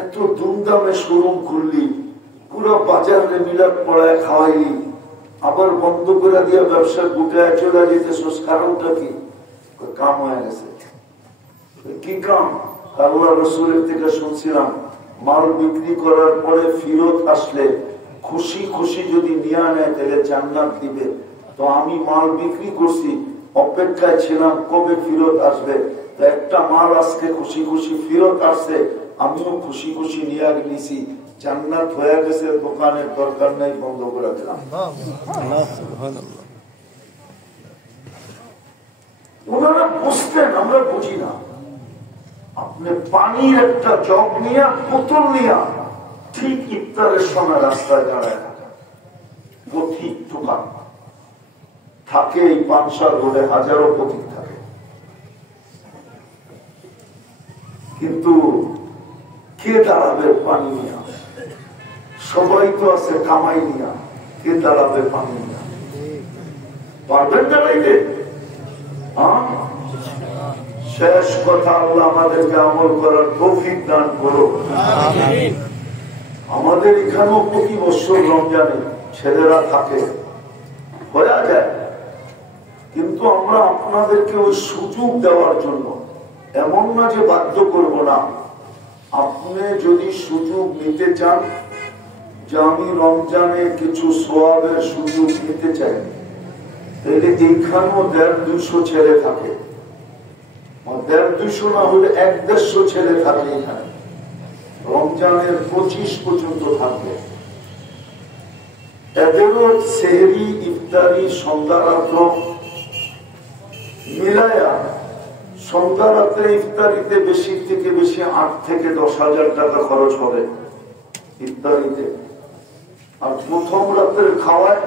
এত ধুমধামে শোরুম খুললি, পুরো বাজারে মিলাদ পড়ায় খাওয়াইলি, আবার বন্ধ করে দিয়ে ব্যবসা গুটায় চলে যেতেছিস, কারণটা কি? কাম হয়ে গেছে। কি কাম? আল্লাহ রাসূলের থেকে শুনছিলাম, মাল বিক্রি করার পরে ফিরত আসলে খুশি খুশি যদি নিয়ে নেয় তাহলে জান্নাত দিবে। তো আমি মাল বিক্রি করছি, অপেক্ষায় ছিলাম কবে ফিরত আসবে। তো একটা মাল আজকে খুশি খুশি ফিরত আসছে, আমিও খুশি খুশি নিয়ে নিছি, জান্নাত হয়ে গেছে, দোকানের দরকার নেই, বন্ধ করে দিলাম। ওনারা বুঝতেন, আমরা বুঝি না। আপনি পানির একটা জগ নিয়ে, বোতল নিয়ে ঠিক ইফতারের সময় রাস্তায় দাঁড়ায় থাকেন। পথিক দোকান থাকে এই পানসার রোডে, হাজারো পথিক থাকে, কিন্তু কে দাঁড়াবে পানি নিয়ে? সবাই তো আছে কামাই নিয়া, কে দাঁড়াবে পানি নিয়া? পারবেন দাঁড়াইতে? শেষ কথা, আল্লাহ আমাদেরকে আমল করার তৌফিক দান করো। আমাদের এখানেও প্রতি বছর রমজানে ছেলেরা থাকে, হয়ে যায়, কিন্তু আমরা আপনাদেরকে ওই সুযোগ দেওয়ার জন্য, এমন না যে বাধ্য করব না, আপনি যদি সুযোগ নিতে চান যে আমি রমজানে কিছু সোয়াবের সুযোগ নিতে চাই, তাহলে এইখানেও 150-200 ছেলে থাকে। 150-200 না হলে 150 ছেলে থাকে এখানে, রমজানের 25 পর্যন্ত থাকবে। এদেরও সেহরি, ইফতারি, সন্ধ্যা রাত্র মিলায়া, সন্ধ্যা রাত্রে ইফতারিতে বেশি থেকে বেশি 8 থেকে 10,000 টাকা খরচ হবে ইফতারিতে। আর প্রথম রাতের খাওয়ায়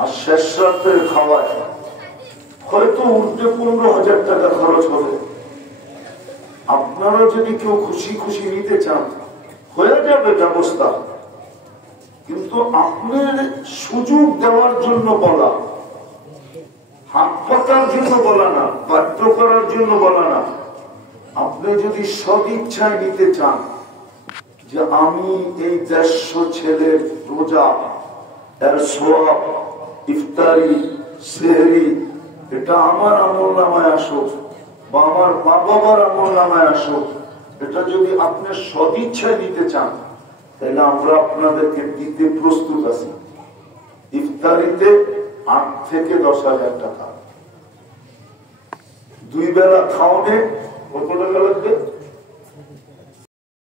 আর শেষ রাতের খাওয়ায় হয়তো উল্টে 15,000 টাকা খরচ হবে। আপনারা যদি কেউ খুশি খুশি নিতে চান, হয়ে যাবে ব্যবস্থা, কিন্তু আপনার সুযোগ দেওয়ার জন্য বলা, হাত পাতার জন্য বলা না, বাধ্য করার জন্য বলা না। আপনি যদি সদিচ্ছায় নিতে চান যে আমি এই 150 ছেলের রোজা, এর সোয়াব, ইফতারি, সেহরি, এটা আমার আমল নামায় আসুক বা আমার মা বাবার আমল নামায় আসুক, এটা যদি আপনি সদিচ্ছায় দিতে চান, তাহলে আমরা আপনাদেরকে দিতে প্রস্তুত আছি। ইফতারিতে 8 থেকে 10,000 টাকা, 2 বেলা খাওয়ানে কত টাকা লাগবে?